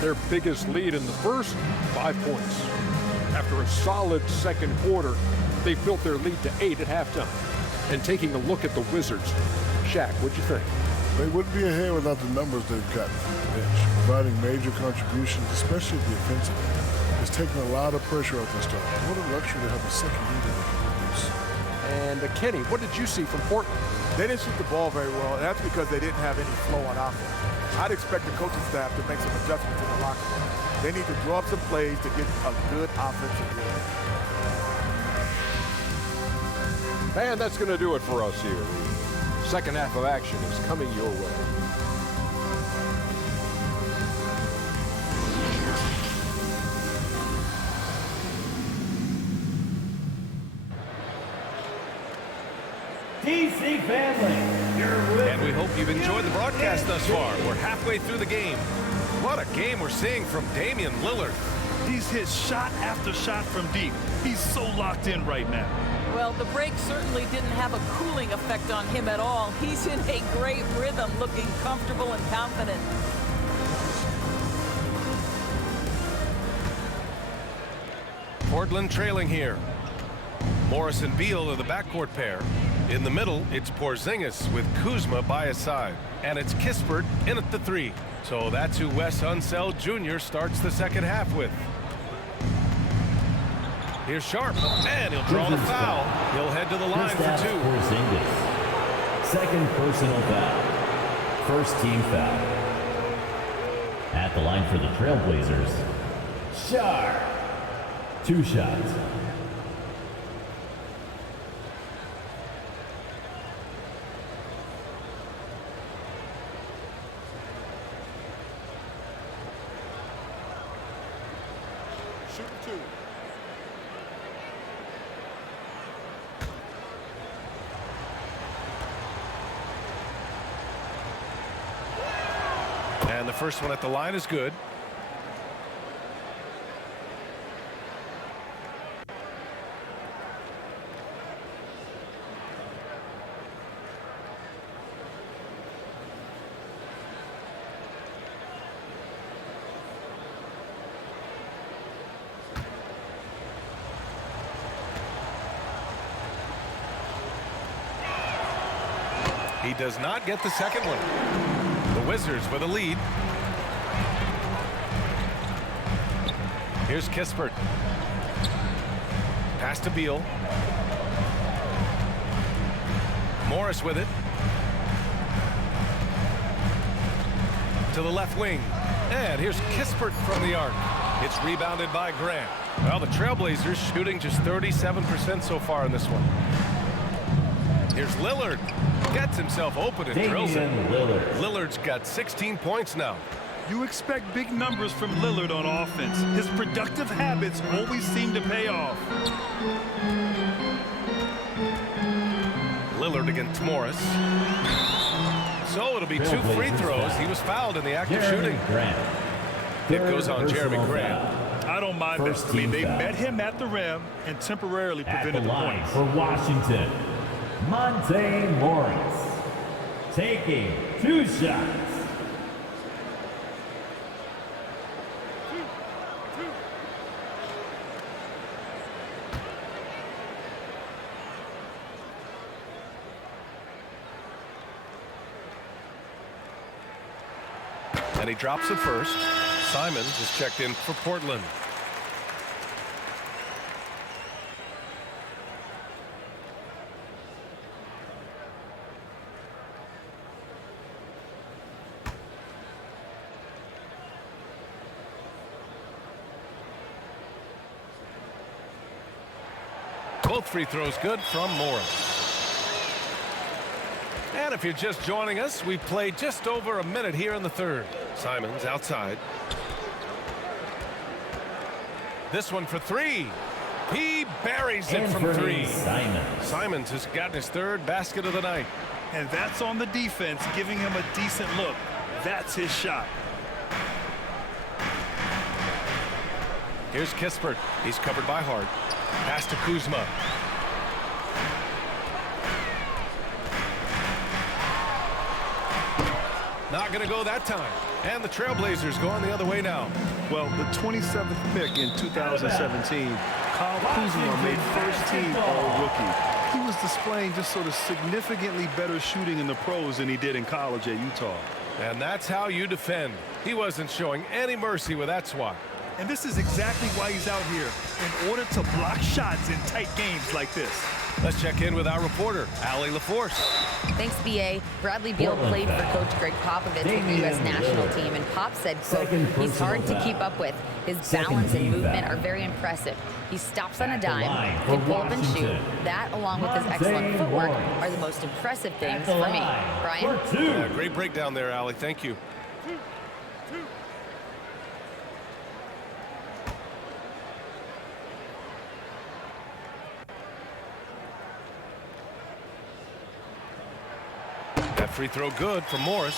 Their biggest lead in the first, 5 points. After a solid second quarter, they built their lead to 8 at halftime. And taking a look at the Wizards, Shaq, what'd you think? They wouldn't be ahead without the numbers they've gotten from the bench, providing major contributions, especially at the offensive end. It's taken a lot of pressure off this team. What a luxury to have a second leader that can produce. And Kenny, what did you see from Portland? They didn't shoot the ball very well, and that's because they didn't have any flow on offense. I'd expect the coaching staff to make some adjustments in the locker room. They need to draw up some plays to get a good offensive rhythm. And that's going to do it for us here. The second half of action is coming your way. DC family, you're with. And we hope you've enjoyed the broadcast thus far. We're halfway through the game. What a game we're seeing from Damian Lillard. He's hit shot after shot from deep. He's so locked in right now. Well, the break certainly didn't have a cooling effect on him at all. He's in a great rhythm, looking comfortable and confident. Portland trailing here. Morris and Beal are the backcourt pair. In the middle, it's Porzingis with Kuzma by his side. And it's Kispert in at the 3. So that's who Wes Unseld Jr. starts the second half with. Here's Sharp, and he'll draw the foul. He'll head to the line for 2. Porzingis. Second personal foul. First team foul. At the line for the Trailblazers, Sharp. 2 shots. Shoot 2. And the first one at the line is good. He does not get the second one. The Wizards with a lead. Here's Kispert. Pass to Beal. Morris with it. To the left wing. And here's Kispert from the arc. It's rebounded by Grant. Well, the Trailblazers shooting just 37% so far in this one. Here's Lillard. Gets himself open and drills it. Lillard's got 16 points now. You expect big numbers from Lillard on offense. His productive habits always seem to pay off. Lillard against Morris. So it'll be 2 free throws. He was fouled in the act of shooting. It goes on Jeremy Grant. I don't mind that. I mean, they met him at the rim and temporarily prevented the points. For Washington, Monte Morris taking 2 shots. And he drops it first. Simons is checked in for Portland. Both free throws good from Morris. And if you're just joining us, we played just over a minute here in the third. Simons outside. This one for 3. He buries it from 3. Simons has gotten his 3rd basket of the night. And that's on the defense, giving him a decent look. That's his shot. Here's Kispert. He's covered by Hart. Pass to Kuzma. Not going to go that time. And the Trailblazers going the other way now. Well, the 27th pick in 2017, Kyle Kuzma made first-team All-Rookie. He was displaying just sort of significantly better shooting in the pros than he did in college at Utah. And that's how you defend. He wasn't showing any mercy with that swat. And this is exactly why he's out here, in order to block shots in tight games like this. Let's check in with our reporter, Allie LaForce. Thanks, B.A. Bradley Beal played for Coach Greg Popovich with the U.S. national team, and Pop said, quote, he's hard to keep up with. His balance and movement are very impressive. He stops on a dime, can pull up and shoot. That, along with his excellent footwork, are the most impressive things for me. Brian? Great breakdown there, Allie. Thank you. Free throw good for Morris.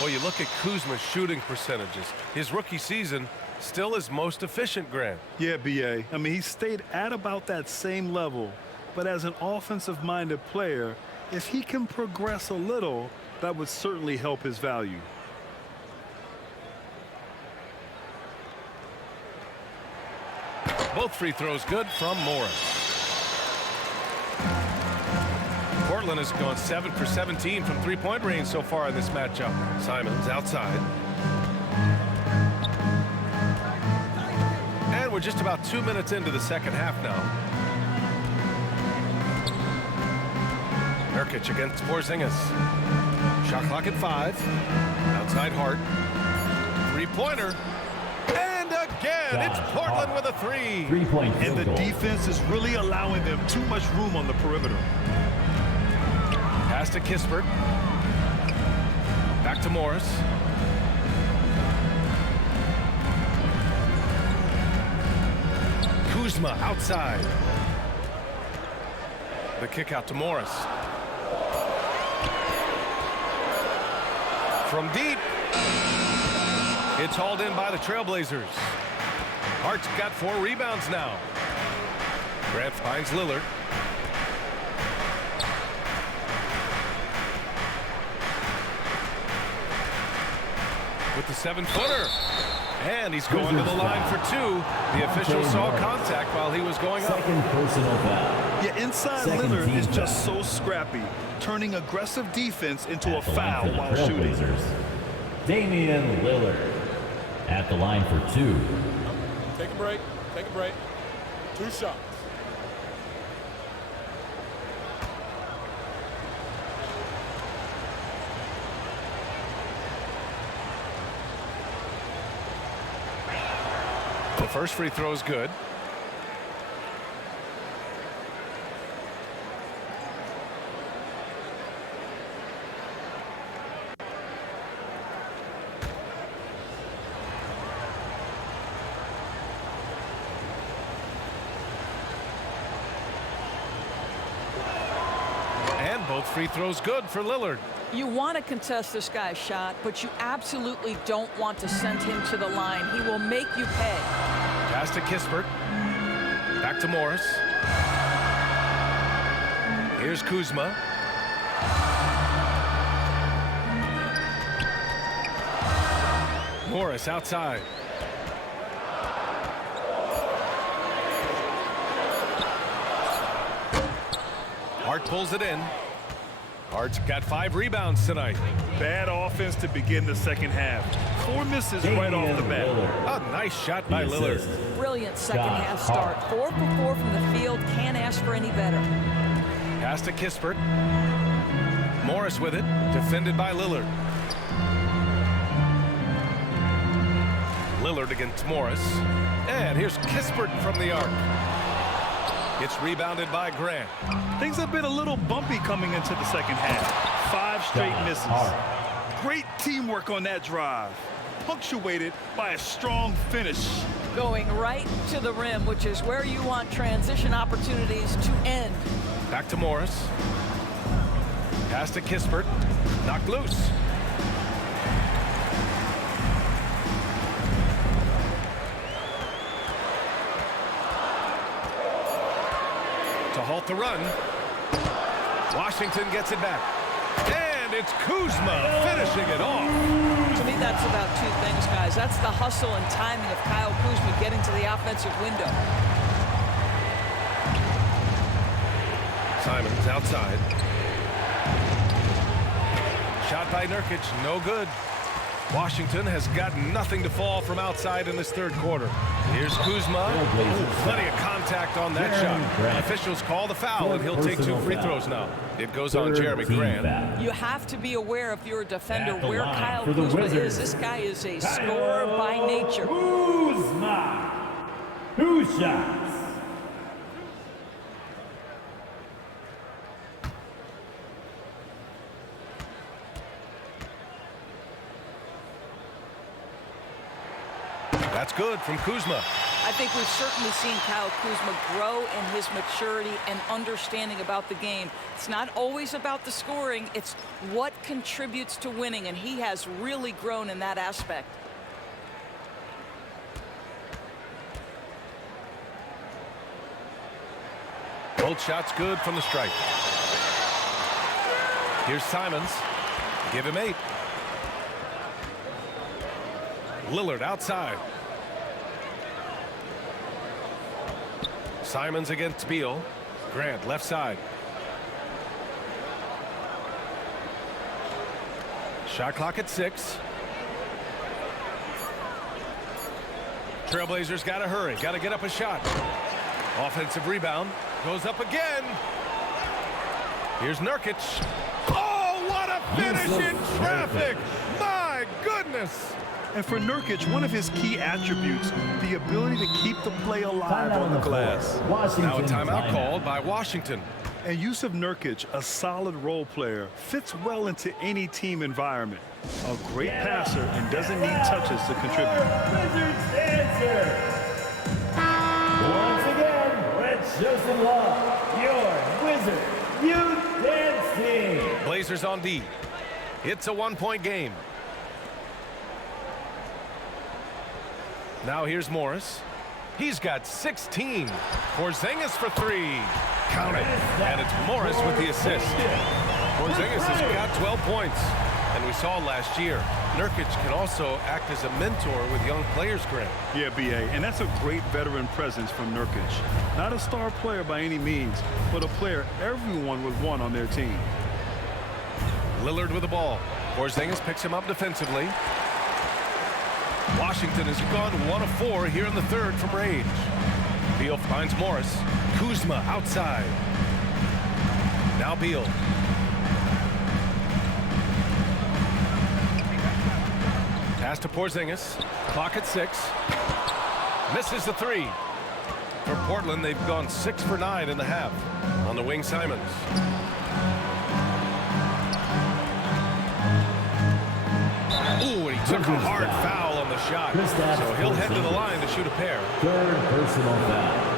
Well, you look at Kuzma's shooting percentages. His rookie season still his most efficient, Grant. Yeah, B.A. I mean, he stayed at about that same level. But as an offensive-minded player, if he can progress a little, that would certainly help his value. Both free throws good from Morris. Portland has gone 7 for 17 from three-point range so far in this matchup. Simons outside. And we're just about 2 minutes into the second half now. Nurkic against Porzingis. Shot clock at 5. Outside Hart. Three-pointer. And again, it's Portland with a 3. And the defense is really allowing them too much room on the perimeter. Pass to Kispert. Back to Morris. Kuzma outside. The kick out to Morris. From deep. It's hauled in by the Trailblazers. Hart's got 4 rebounds now. Grant finds Lillard. with the 7-footer. And he's going to the line for two. The official saw contact while he was going up. Second personal foul. Yeah, inside Lillard is just so scrappy, turning aggressive defense into a foul while shooting. Damian Lillard at the line for two. Take a break. Take a break. 2 shots. The first free throw is good. And both free throws good for Lillard. You want to contest this guy's shot, but you absolutely don't want to send him to the line. He will make you pay. Pass to Kispert. Back to Morris. Here's Kuzma. Morris outside. Hart pulls it in. Hart's got 5 rebounds tonight. Bad offense to begin the second half. 4 misses right off the bat. A nice shot by Lillard. Brilliant second half start. 4 for 4 from the field. Can't ask for any better. Pass to Kispert. Morris with it. Defended by Lillard. Lillard against Morris. And here's Kispert from the arc. It's rebounded by Grant. Things have been a little bumpy coming into the second half. 5 straight misses. Great teamwork on that drive, punctuated by a strong finish. Going right to the rim, which is where you want transition opportunities to end. Back to Morris. Pass to Kispert. Knocked loose. To halt the run. Washington gets it back. And it's Kuzma finishing it off. To me, that's about 2 things, guys. That's the hustle and timing of Kyle Kuzma getting to the offensive window. Simons outside. Shot by Nurkic, no good. Washington has got nothing to fall from outside in this 3rd quarter. Here's Kuzma. Plenty of contact on that shot. Officials call the foul, and he'll take 2 free throws now. It goes on Jeremy Grant. You have to be aware if you're a defender where Kyle Kuzma is. This guy is a scorer by nature. Kuzma. 2 shots. That's good from Kuzma. I think we've certainly seen Kyle Kuzma grow in his maturity and understanding about the game. It's not always about the scoring. It's what contributes to winning, and he has really grown in that aspect. Both shots good from the stripe. Here's Simons. Give him 8. Lillard outside. Simons against Beal. Grant left side. Shot clock at 6. Trailblazers got to hurry. Got to get up a shot. Offensive rebound. Goes up again. Here's Nurkic. Oh, what a finish in traffic. My goodness. And for Nurkic, one of his key attributes, the ability to keep the play alive on the glass. Now a timeout called by Washington. And Yusuf Nurkic, a solid role player, fits well into any team environment. A great passer and doesn't need touches to contribute. Wizards answer. Once again, let's show some love. Your Wizard Youth Dance Team. Blazers on D. It's a 1-point game. Now here's Morris. He's got 16. Porzingis for 3. Count it. And it's Morris with the assist. Porzingis has got 12 points. And we saw last year. Nurkic can also act as a mentor with young players, Grant. Yeah, B.A., and that's a great veteran presence from Nurkic. Not a star player by any means, but a player everyone would want on their team. Lillard with the ball. Porzingis picks him up defensively. Washington has gone 1 of 4 here in the third from range. Beal finds Morris. Kuzma outside. Now Beal. Pass to Porzingis. Clock at 6. Misses the 3. For Portland, they've gone 6 for 9 in the half. On the wing, Simons. Ooh, and he took a hard foul on the shot. So he'll head to the line to shoot a pair. Third personal foul.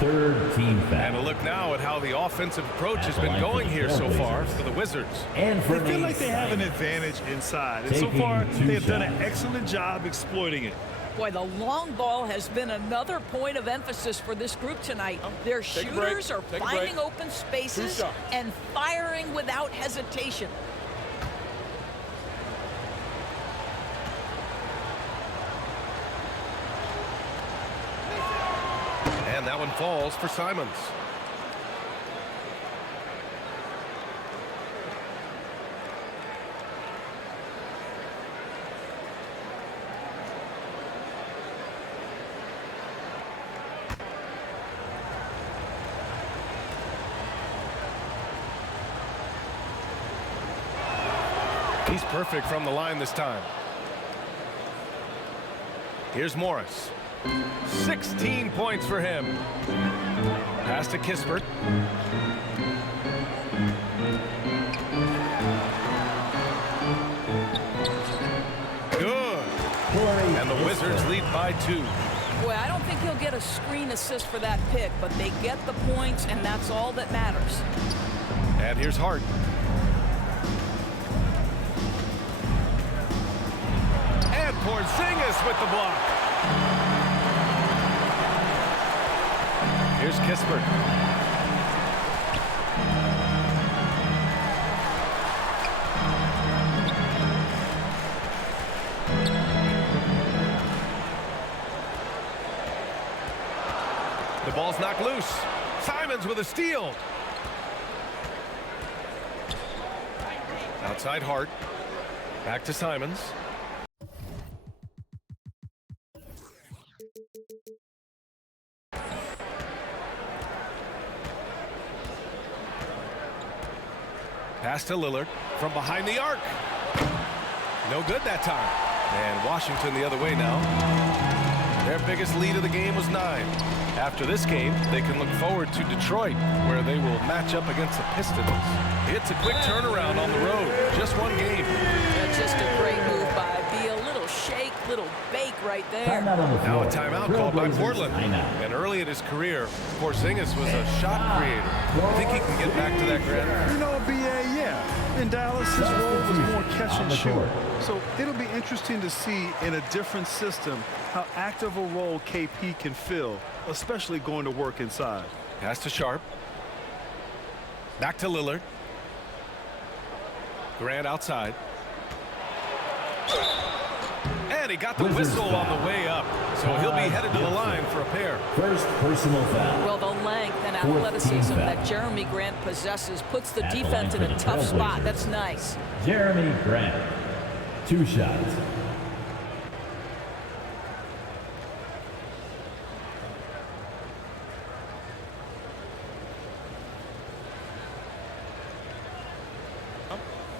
Third team foul. And a look now at how the offensive approach has been going here so far for the Wizards. And they feel like they have an advantage inside. And so far, they have done an excellent job exploiting it. Boy, the long ball has been another point of emphasis for this group tonight. Their shooters are finding open spaces and firing without hesitation. And that one falls for Simons. He's perfect from the line this time. Here's Morris. 16 points for him. Pass to Kispert. Good. And the Wizards lead by 2. Boy, I don't think he'll get a screen assist for that pick, but they get the points, and that's all that matters. And here's Hart. And Porzingis with the block. Here's Kispert. The ball's knocked loose. Simons with a steal. Outside Hart. Back to Simons. Pass to Lillard from behind the arc. No good that time. And Washington the other way now. Their biggest lead of the game was 9. After this game, they can look forward to Detroit, where they will match up against the Pistons. It's a quick turnaround on the road. Just one game. That's just a great move by Beal. Little shake, little bake right there. Now a timeout called by Portland. And early in his career, Porzingis was a shot creator. I think he can get back to that, Grant. You know, B.A., yeah. In Dallas, his role was more catch and shoot. So it'll be interesting to see in a different system how active a role KP can fill, especially going to work inside. Pass to Sharp. Back to Lillard. Grant outside. And he got the whistle on the way up. So he'll be headed to the line for a pair. First personal foul. Well, the length and athleticism that Jeremy Grant possesses puts the defense in a tough spot. That's nice. Jeremy Grant. 2 shots.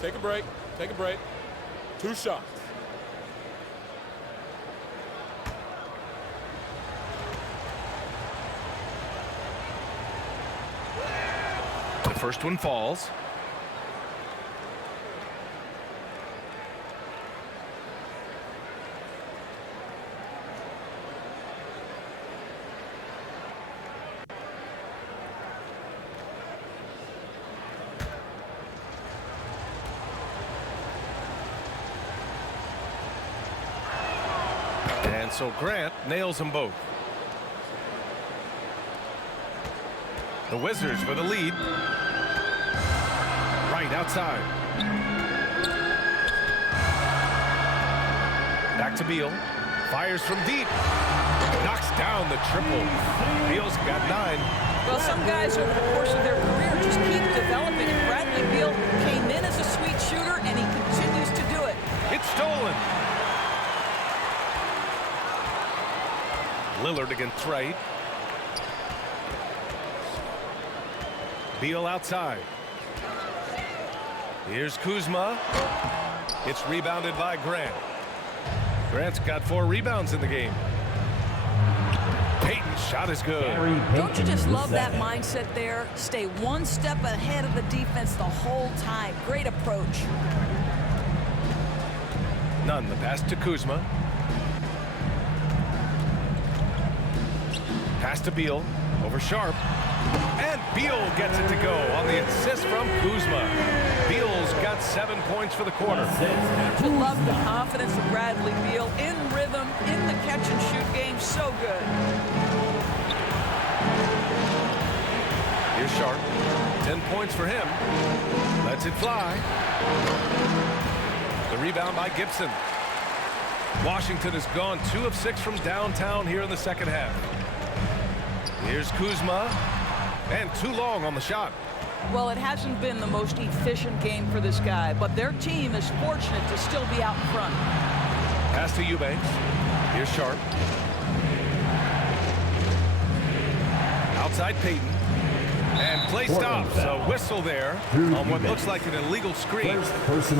Take a break. Take a break. 2 shots. The first one falls. And so Grant nails them both. The Wizards with a lead. Right outside. Back to Beal. Fires from deep. Knocks down the triple. Beal's got 9. Well, some guys over the course of their career just keep developing. And Bradley Beal came in as a sweet shooter, and he continues to do it. It's stolen. Lillard against right. Beal outside. Here's Kuzma. It's rebounded by Grant. Grant's got 4 rebounds in the game. Payton's shot is good. Don't you just love that mindset there? Stay one step ahead of the defense the whole time. Great approach. Nunn, the pass to Kuzma. Pass to Beal. Over Sharp. And Beal gets it to go on the assist from Kuzma. Beal's got 7 points for the quarter. You love the confidence of Bradley Beal in rhythm, in the catch-and-shoot game. So good. Here's Sharp. 10 points for him. Lets it fly. The rebound by Gibson. Washington has gone 2 of 6 from downtown here in the second half. Here's Kuzma. And too long on the shot. Well, it hasn't been the most efficient game for this guy, but their team is fortunate to still be out in front. Pass to Eubanks. Here's Sharp. Outside Payton. And play stops. A whistle there on what looks like an illegal screen. The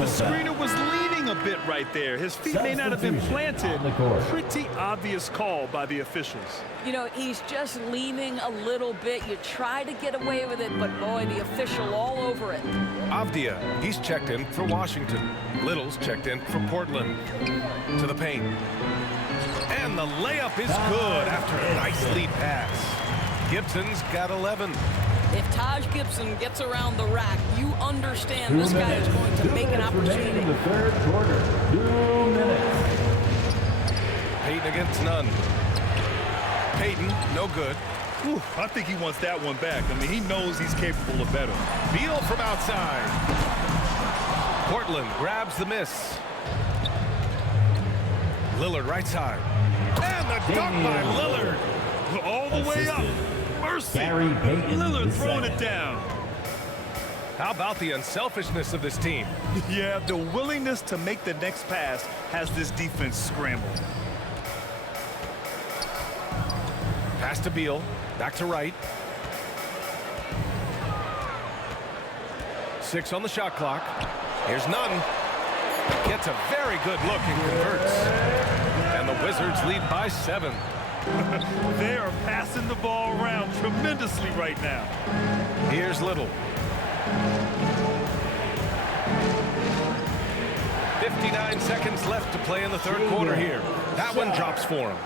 screener was leaning a bit right there. His feet may not have been planted. Pretty obvious call by the officials. You know, he's just leaning a little bit. You try to get away with it, but boy, the official all over it. Avdia, he's checked in for Washington. Little's checked in for Portland. To the paint. And the layup is good after a nice lead pass. Gibson's got 11. If Taj Gibson gets around the rack, you understand this guy is going to make an opportunity. The third quarter, 2 minutes. Payton against Nunn. Payton, no good. Whew, I think he wants that one back. I mean, he knows he's capable of better. Beal from outside. Portland grabs the miss. Lillard right side. And the dunk by Lillard. All the way up. Mercy. Lillard throwing it down. How about the unselfishness of this team? Yeah, the willingness to make the next pass has this defense scrambled. Pass to Beal. Back to right. 6 on the shot clock. Here's Nunn. Gets a very good look and converts. And the Wizards lead by 7. They are passing the ball around tremendously right now. Here's Little. 59 seconds left to play in the third quarter here. That one drops for him.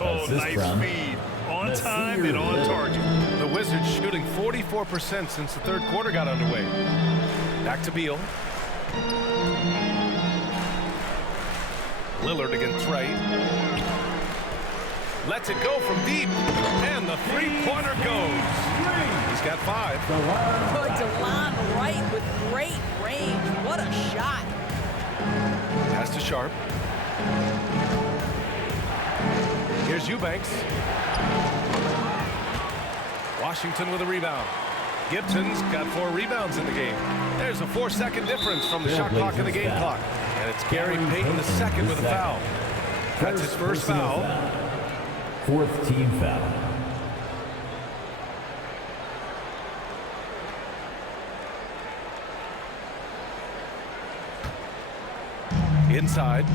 Oh, nice speed. On time and on target. The Wizards shooting 44% since the third quarter got underway. Back to Beal. Lillard against right. Lets it go from deep. And the three-pointer goes. He's got 5. Good DeLon Wright with great range. What a shot. Pass to Sharp. Here's Eubanks. Washington with a rebound. Gibson's got 4 rebounds in the game. There's a 4-second difference from the shot clock and the game clock. And it's Gary Payton the second with a foul. That's his first foul. 4th team foul. Inside.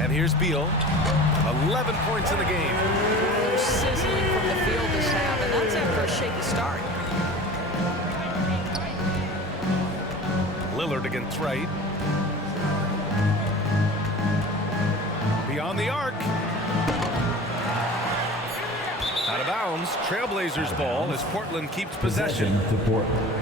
And here's Beal. 11 points in the game. Sizzling from the field this half, and that's after a shaky start. Lillard against right. Beyond the arc. Out of bounds. Trailblazers ball as Portland keeps possession. To Portland.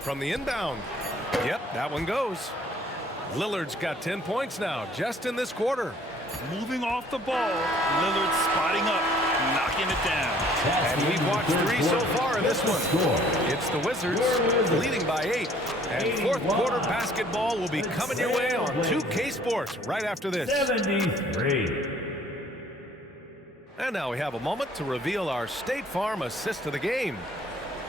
From the inbound. Yep, that one goes. Lillard's got 10 points now, just in this quarter. Moving off the ball, Lillard spotting up, knocking it down. And we've watched 3 so far in this one. It's the Wizards leading by 8. And fourth quarter basketball will be coming your way on 2K Sports right after this. 73. And now we have a moment to reveal our State Farm assist of the game.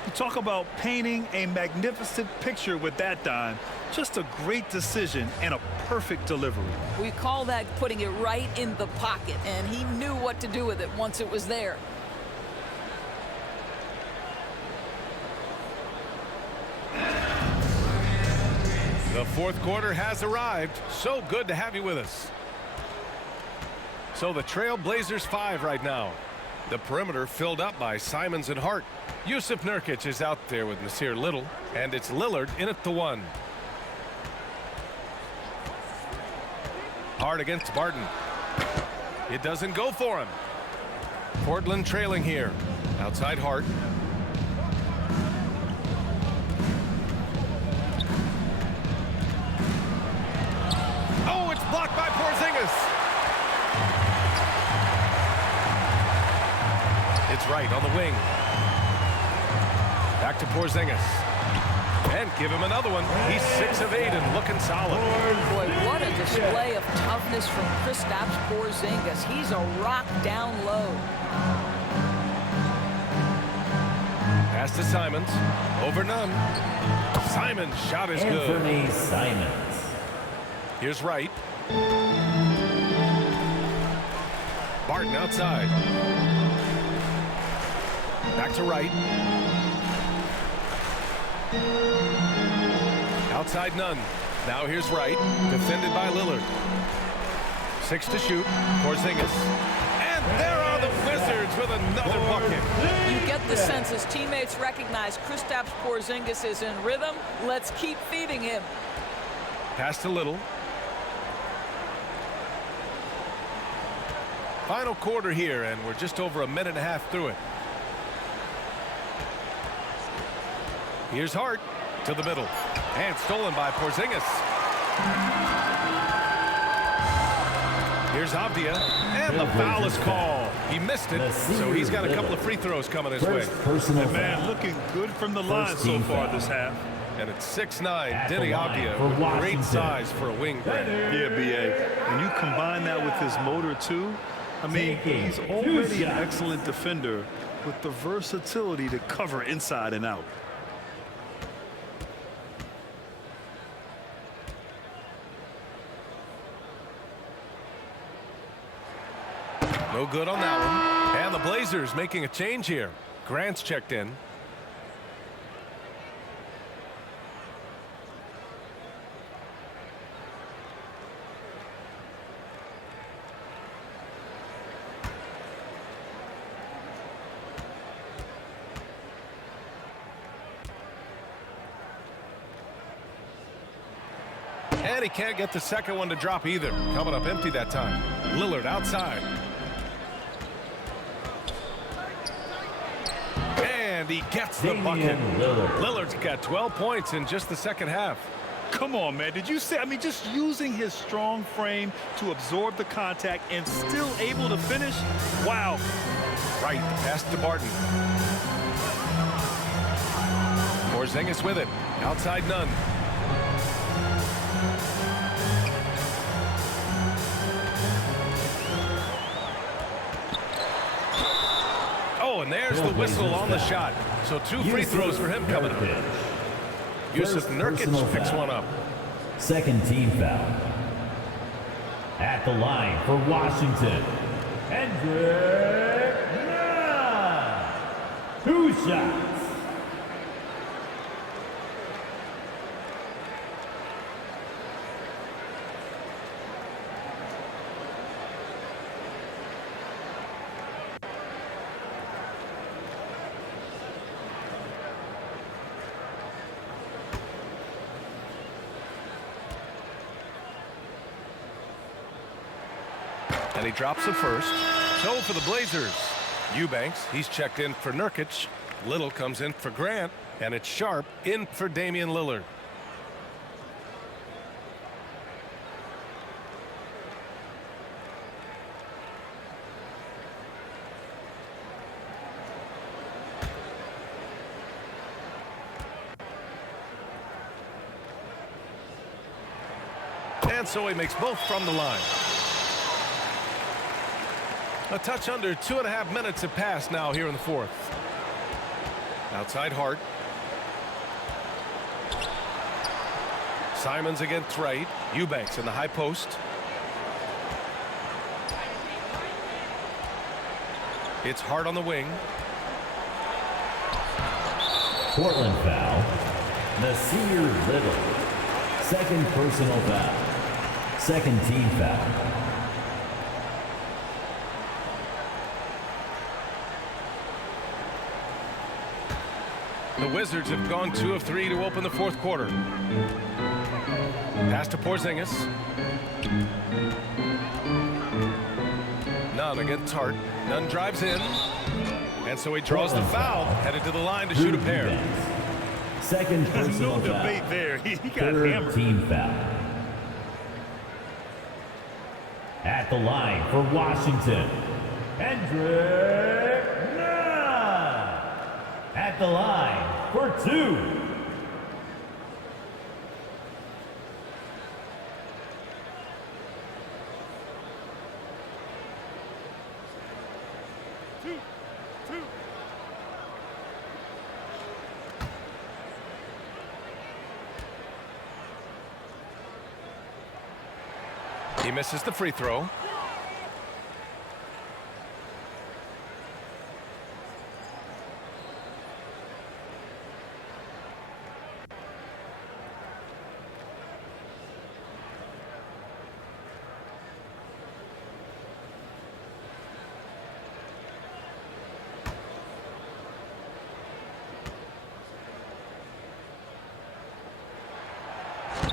You talk about painting a magnificent picture with that dime. Just a great decision and a perfect delivery. We call that putting it right in the pocket, and he knew what to do with it once it was there. The fourth quarter has arrived. So good to have you with us. So the Trail Blazers 5 right now. The perimeter filled up by Simons and Hart. Yusuf Nurkic is out there with Nasir Little, and it's Lillard in at the 1. Hart against Barton. It doesn't go for him. Portland trailing here. Outside Hart. Oh, it's blocked by Porzingis. It's right on the wing. Back to Porzingis. And give him another one. He's 6 of 8 and looking solid. Boy, what a display of toughness from Kristaps Porzingis. He's a rock down low. Pass to Simons. Over none. Simons' shot is good. Anthony Simons. Here's Wright. Barton outside. Back to Wright. Outside none. Now here's Wright. Defended by Lillard. 6 to shoot. Porzingis. And there are the Wizards with another bucket. You get the sense his teammates recognize Kristaps Porzingis is in rhythm. Let's keep feeding him. Pass to Little. Final quarter here, and we're just over a minute and a half through it. Here's Hart to the middle. And stolen by Porzingis. Here's Avdia. And the foul is called. He missed it, so he's got a couple of free throws coming his way. And man, looking good from the line so far this half. And it's 6'9", Denny Avdia, with great size for a wing grab. Yeah, B.A. When you combine that with his motor, too, I mean, he's already an excellent defender with the versatility to cover inside and out. No good on that one. And the Blazers making a change here. Grant's checked in. And he can't get the second one to drop either. Coming up empty that time. Lillard outside. And he gets the bucket. Lillard's got 12 points in just the second half. Come on, man. Did you see? I mean, just using his strong frame to absorb the contact and still able to finish? Wow. Right, pass to Barton. Porzingis with it. Outside none. Oh, and there's the whistle on the shot. So 2 free throws for him coming up. Yusuf Nurkic picks one up. Second team foul. At the line for Washington, Hendrick Nunn. 2 shots. And he drops the first. So for the Blazers, Eubanks, he's checked in for Nurkic. Little comes in for Grant. And it's Sharp in for Damian Lillard. And so he makes both from the line. A touch under 2.5 minutes have passed now here in the fourth. Outside Hart. Simons against right. Eubanks in the high post. It's Hart on the wing. Portland foul. Nasir Little. Second personal foul. Second team foul. The Wizards have gone 2 of 3 to open the fourth quarter. Pass to Porzingis. Nunn against Hart. Nunn drives in. And so he draws the foul, headed to the line to shoot a pair. Second There's personal no foul. debate there. He got Third hammered. team foul. At the line for Washington, Kendrick Nunn. At the line for 2. He misses the free throw.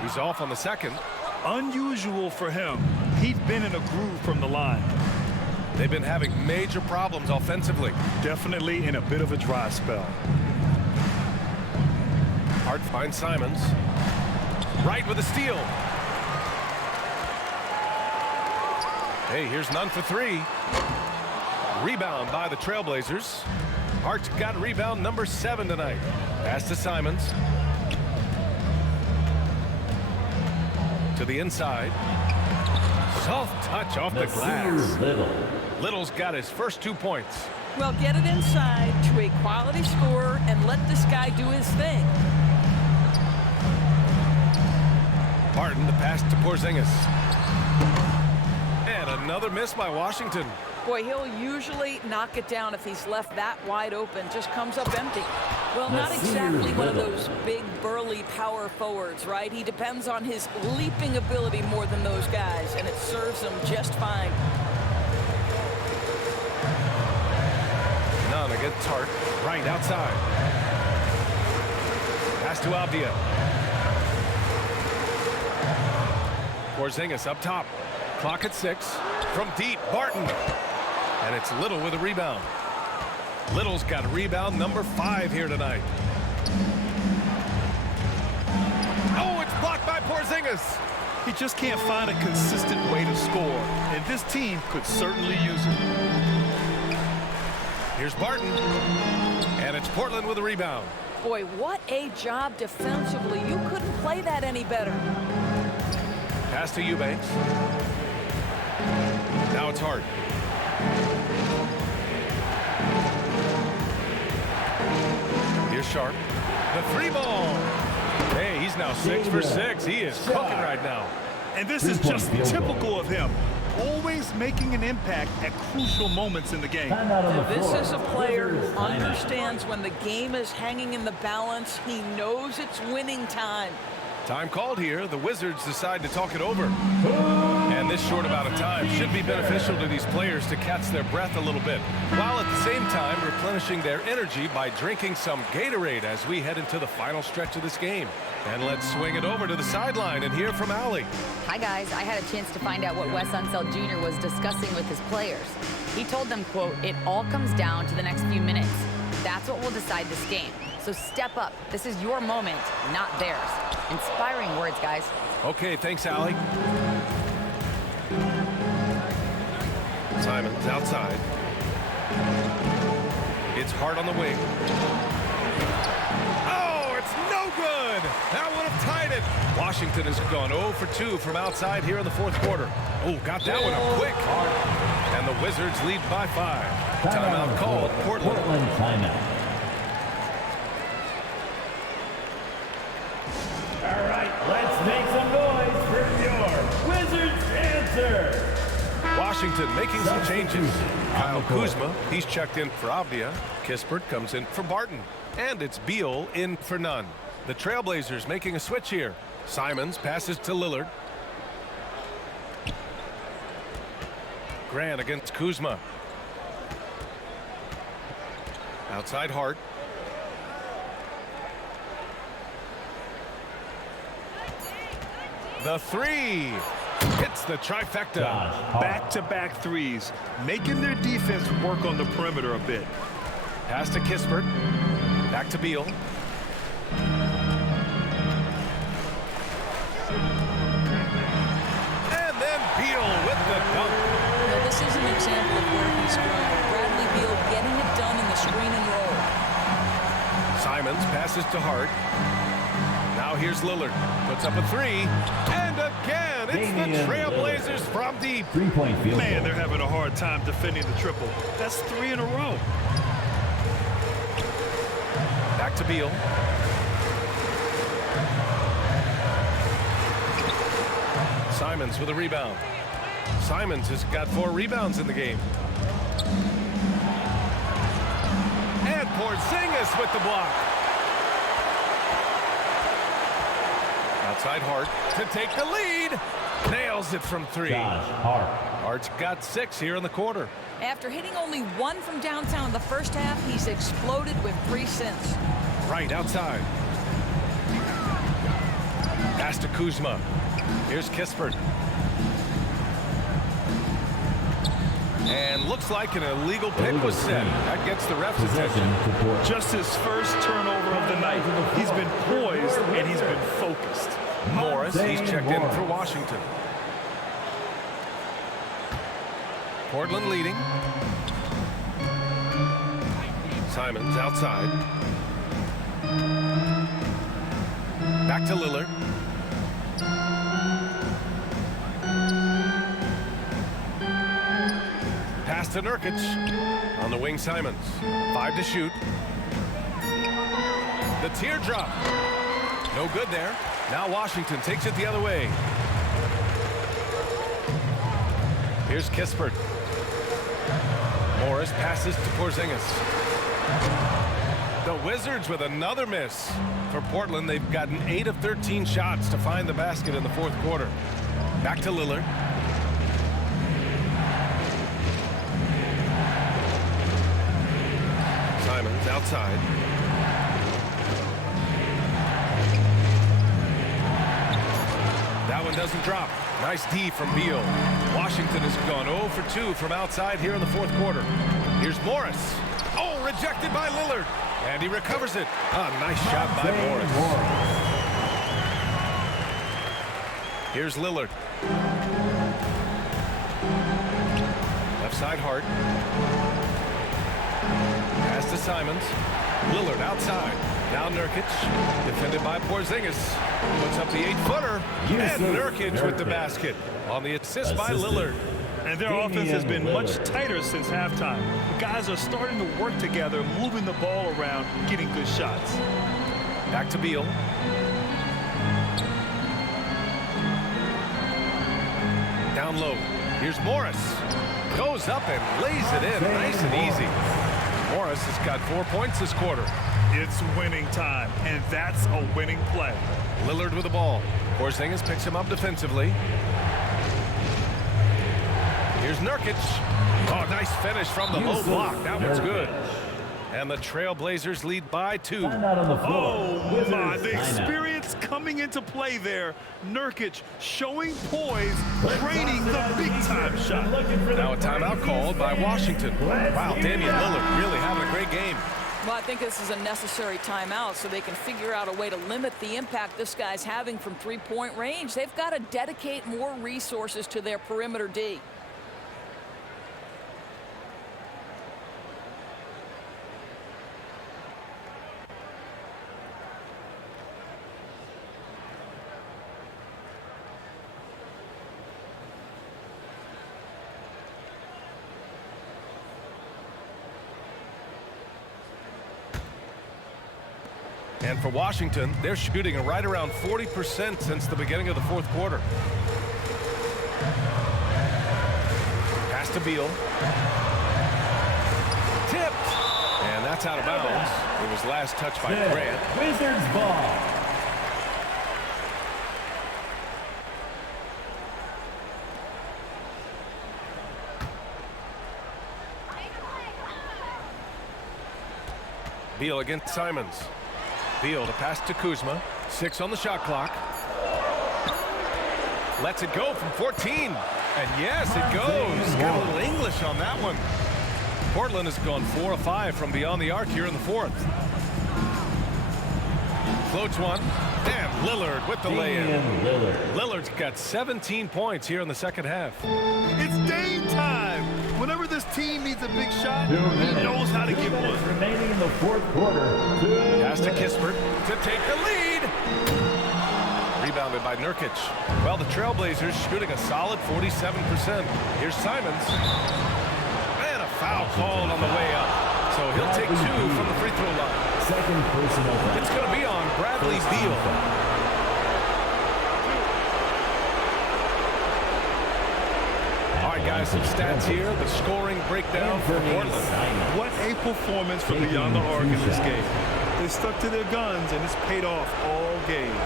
He's off on the second. Unusual for him. He's been in a groove from the line. They've been having major problems offensively. Definitely in a bit of a dry spell. Hart finds Simons. Right with a steal. Hey, here's Nunn for 3. Rebound by the Trailblazers. Hart's got rebound number 7 tonight. Pass to Simons. To the inside. Soft touch off the glass. Little's got his first 2 points. Well, get it inside to a quality scorer and let this guy do his thing. Barton, the pass to Porzingis. And another miss by Washington. Boy, he'll usually knock it down if he's left that wide open. Just comes up empty. Well, not exactly one of those big, burly power forwards, right? He depends on his leaping ability more than those guys, and it serves him just fine. Nunn against Hart. Right outside. Pass to Abdia. Porzingis up top. Clock at 6. From deep, Barton. And it's Little with a rebound. Little's got rebound number 5 here tonight. Oh, it's blocked by Porzingis. He just can't find a consistent way to score, and this team could certainly use it. Here's Barton. And it's Portland with a rebound. Boy, what a job defensively. You couldn't play that any better. Pass to Eubanks. Now it's Hart. Here's Sharp. The 3 ball. Hey, he's now 6 for 6. He is cooking right now. And this is just typical of him. Always making an impact at crucial moments in the game. This is a player who understands when the game is hanging in the balance. He knows it's winning time. Time called here. The Wizards decide to talk it over. And this short amount of time should be beneficial to these players to catch their breath a little bit, while at the same time replenishing their energy by drinking some Gatorade as we head into the final stretch of this game. And let's swing it over to the sideline and hear from Allie. Hi, guys. I had a chance to find out what Wes Unseld Jr. was discussing with his players. He told them, quote, "It all comes down to the next few minutes. That's what will decide this game. So step up. This is your moment, not theirs." Inspiring words, guys. Okay, thanks, Allie. Simons outside. It's Hart on the wing. Oh, it's no good. That would have tied it. Washington has gone 0 for 2 from outside here in the fourth quarter. Oh, got that one up quick. And the Wizards lead by 5. Timeout called. Portland timeout. All right, let's make some noise for your Wizards answer. Washington making some changes. Kyle Kuzma, he's checked in for Avdia. Kispert comes in for Barton. And it's Beal in for Nunn. The Trailblazers making a switch here. Simons passes to Lillard. Grant against Kuzma. Outside Hart. The three. Hits the trifecta. Back-to-back threes, making their defense work on the perimeter a bit. Pass to Kispert. Back to Beal. And then Beal with the dunk. Now, this is an example of where he's grown. Bradley Beal getting it done in the screen and roll. Simons passes to Hart. Now here's Lillard. Puts up a three. And again, it's the Trailblazers from deep. 3-point field. Man, they're having a hard time defending the triple. That's 3 in a row. Back to Beal. Simons with a rebound. Simons has got 4 rebounds in the game. And Porzingis with the block. Outside Hart to take the lead. Nails it from 3. Hart's got 6 here in the quarter. After hitting only 1 from downtown in the first half, he's exploded with 3 since. Right outside. Pass to Kuzma. Here's Kispert. And looks like an illegal pick was set. That gets the ref's attention. Just his first turnover of the night. He's been poised and he's been focused. Morris, he's checked in for Washington. Portland leading. Simons outside. Back to Lillard. Pass to Nurkic. On the wing, Simons. 5 to shoot. The teardrop. No good there. Now Washington takes it the other way. Here's Kispert. Morris passes to Porzingis. The Wizards with another miss. For Portland, they've gotten 8 of 13 shots to find the basket in the fourth quarter. Back to Lillard. Simons outside. That one doesn't drop. Nice D from Beal. Washington has gone 0 for 2 from outside here in the fourth quarter. Here's Morris. Oh, rejected by Lillard. And he recovers it. A nice shot by Morris. Here's Lillard. Left side Hart. Pass to Simons. Lillard outside. Now Nurkic. Defended by Porzingis. Puts up the 8-footer. And Nurkic with the basket. On the assist by Lillard. And their offense has been much tighter since halftime. The guys are starting to work together, moving the ball around, getting good shots. Back to Beal. Down low. Here's Morris. Goes up and lays it in. Nice and easy. Morris has got 4 points this quarter. It's winning time, and that's a winning play. Lillard with the ball. Porzingis picks him up defensively. Here's Nurkic. Oh, nice finish from the low block. That one's good. And the Trailblazers lead by 2. Oh, my. The experience coming into play there. Nurkic showing poise, training the big-time shot. Now a timeout called by Washington. Wow, Damian Lillard really having a great game. Well, I think this is a necessary timeout so they can figure out a way to limit the impact this guy's having from three-point range. They've got to dedicate more resources to their perimeter D. And for Washington, they're shooting right around 40% since the beginning of the fourth quarter. Pass to Beal. Tipped. And that's out of bounds. It was last touched by Grant. Wizards ball. Beal against Simons. Beal to pass to Kuzma. 6 on the shot clock. Lets it go from 14. And yes, it goes. Got a little English on that one. Portland has gone 4 of 5 from beyond the arc here in the fourth. Floats one. And Lillard with the lay-in. Lillard's got 17 points here in the second half. It's game time. Whenever this team needs a big shot, he knows how to give one. Remaining in the fourth quarter. Pass to Kispert to take the lead. Rebounded by Nurkic. Well, the Trailblazers shooting a solid 47%. Here's Simons. And a foul called on the way up. So he'll take 2 from the free throw line. Second personal foul. It's going to be on Bradley Beal. All right, guys, some stats here. The scoring breakdown for Portland. What a performance from beyond the arc in this game. They stuck to their guns, and it's paid off all game.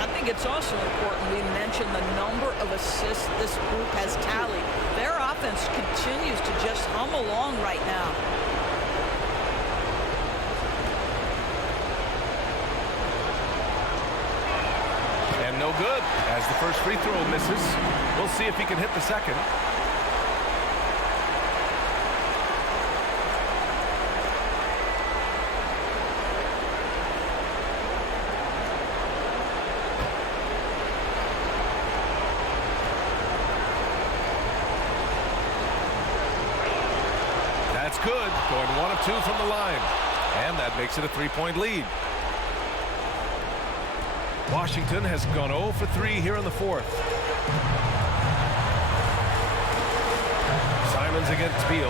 I think it's also important we mention the number of assists this group has tallied. Their offense continues to just hum along right now. And no good as the first free throw misses. We'll see if he can hit the second. That's good. Going 1 of 2 from the line. And that makes it a 3-point lead. Washington has gone 0 for 3 here in the fourth. Simons against Beal.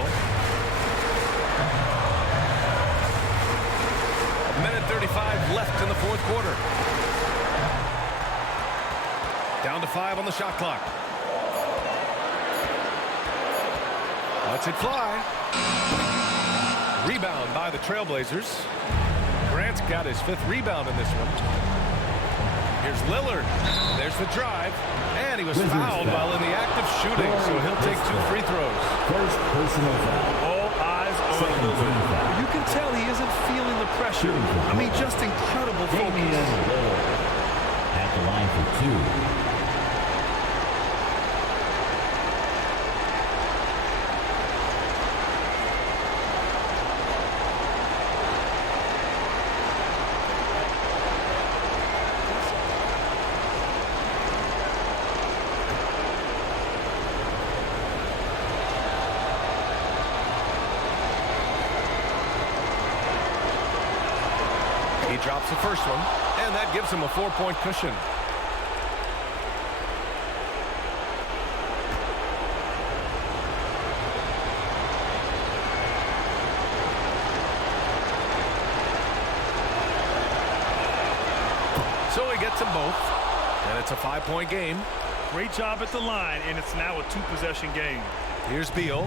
1:35 left in the fourth quarter. Down to 5 on the shot clock. Lets it fly. Rebound by the Trailblazers. Grant's got his 5th rebound in this one. Here's Lillard. There's the drive. And he was fouled while in the act of shooting, so he'll take 2 free throws. First personal foul. All eyes on Lillard. You can tell he isn't feeling the pressure. I mean, just incredible focus. At the line for 2. He drops the first one, and that gives him a 4-point cushion. So he gets them both, and it's a 5-point game. Great job at the line, and it's now a 2-possession game. Here's Beal.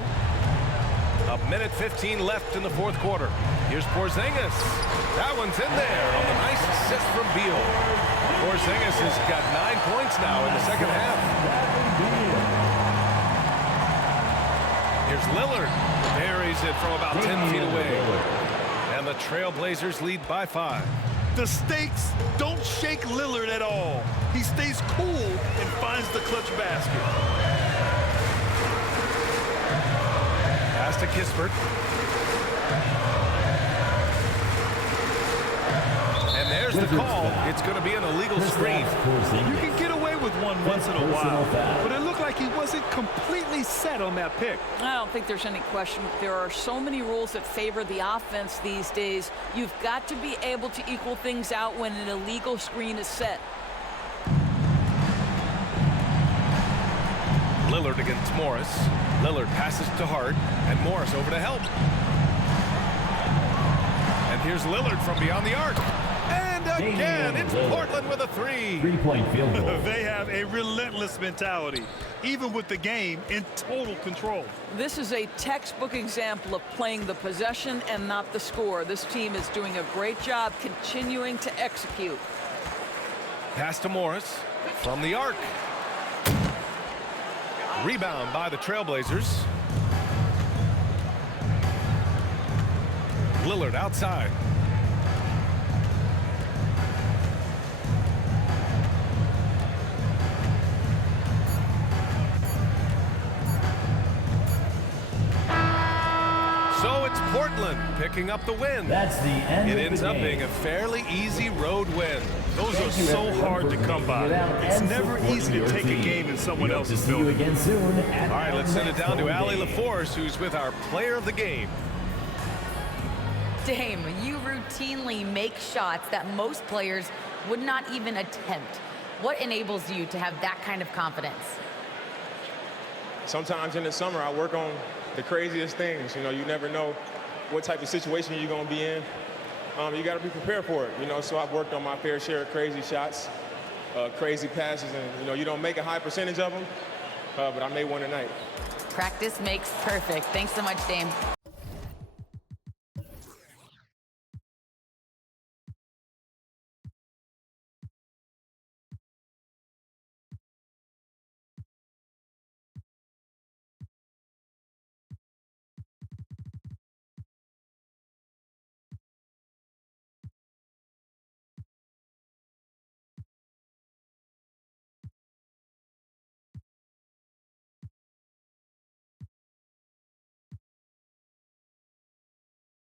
1:15 left in the fourth quarter. Here's Porzingis. That one's in there on the nice assist from Beal. Porzingis has got 9 points now in the second half. Here's Lillard. Buries it from about 10 feet away. And the Trailblazers lead by 5. The stakes don't shake Lillard at all. He stays cool and finds the clutch basket. Pass to Kispert. And there's the call. It's going to be an illegal screen. You can get away with one once in a while, but it looked like he wasn't completely set on that pick. I don't think there's any question. There are so many rules that favor the offense these days. You've got to be able to equal things out when an illegal screen is set. Lillard against Morris. Lillard passes to Hart, and Morris over to help. And here's Lillard from beyond the arc. And again. It's Portland with a three. Three-point field goal. They have a relentless mentality, even with the game in total control. This is a textbook example of playing the possession and not the score. This team is doing a great job continuing to execute. Pass to Morris from the arc. Rebound by the Trailblazers. Lillard outside. So it's Portland picking up the win. That's the end It of ends the up game. being a fairly easy road win. Those are so hard to come by. It's never easy to take a game in someone else's See you building. again soon. All right, let's send it down to Allie LaForce, who's with our player of the game. Dame, you routinely make shots that most players would not even attempt. What enables you to have that kind of confidence? Sometimes in the summer, I work on the craziest things. You know, you never know what type of situation you're going to be in. You got to be prepared for it, you know, so I've worked on my fair share of crazy shots, crazy passes, and, you know, you don't make a high percentage of them, but I made one tonight. Practice makes perfect. Thanks so much, Dame.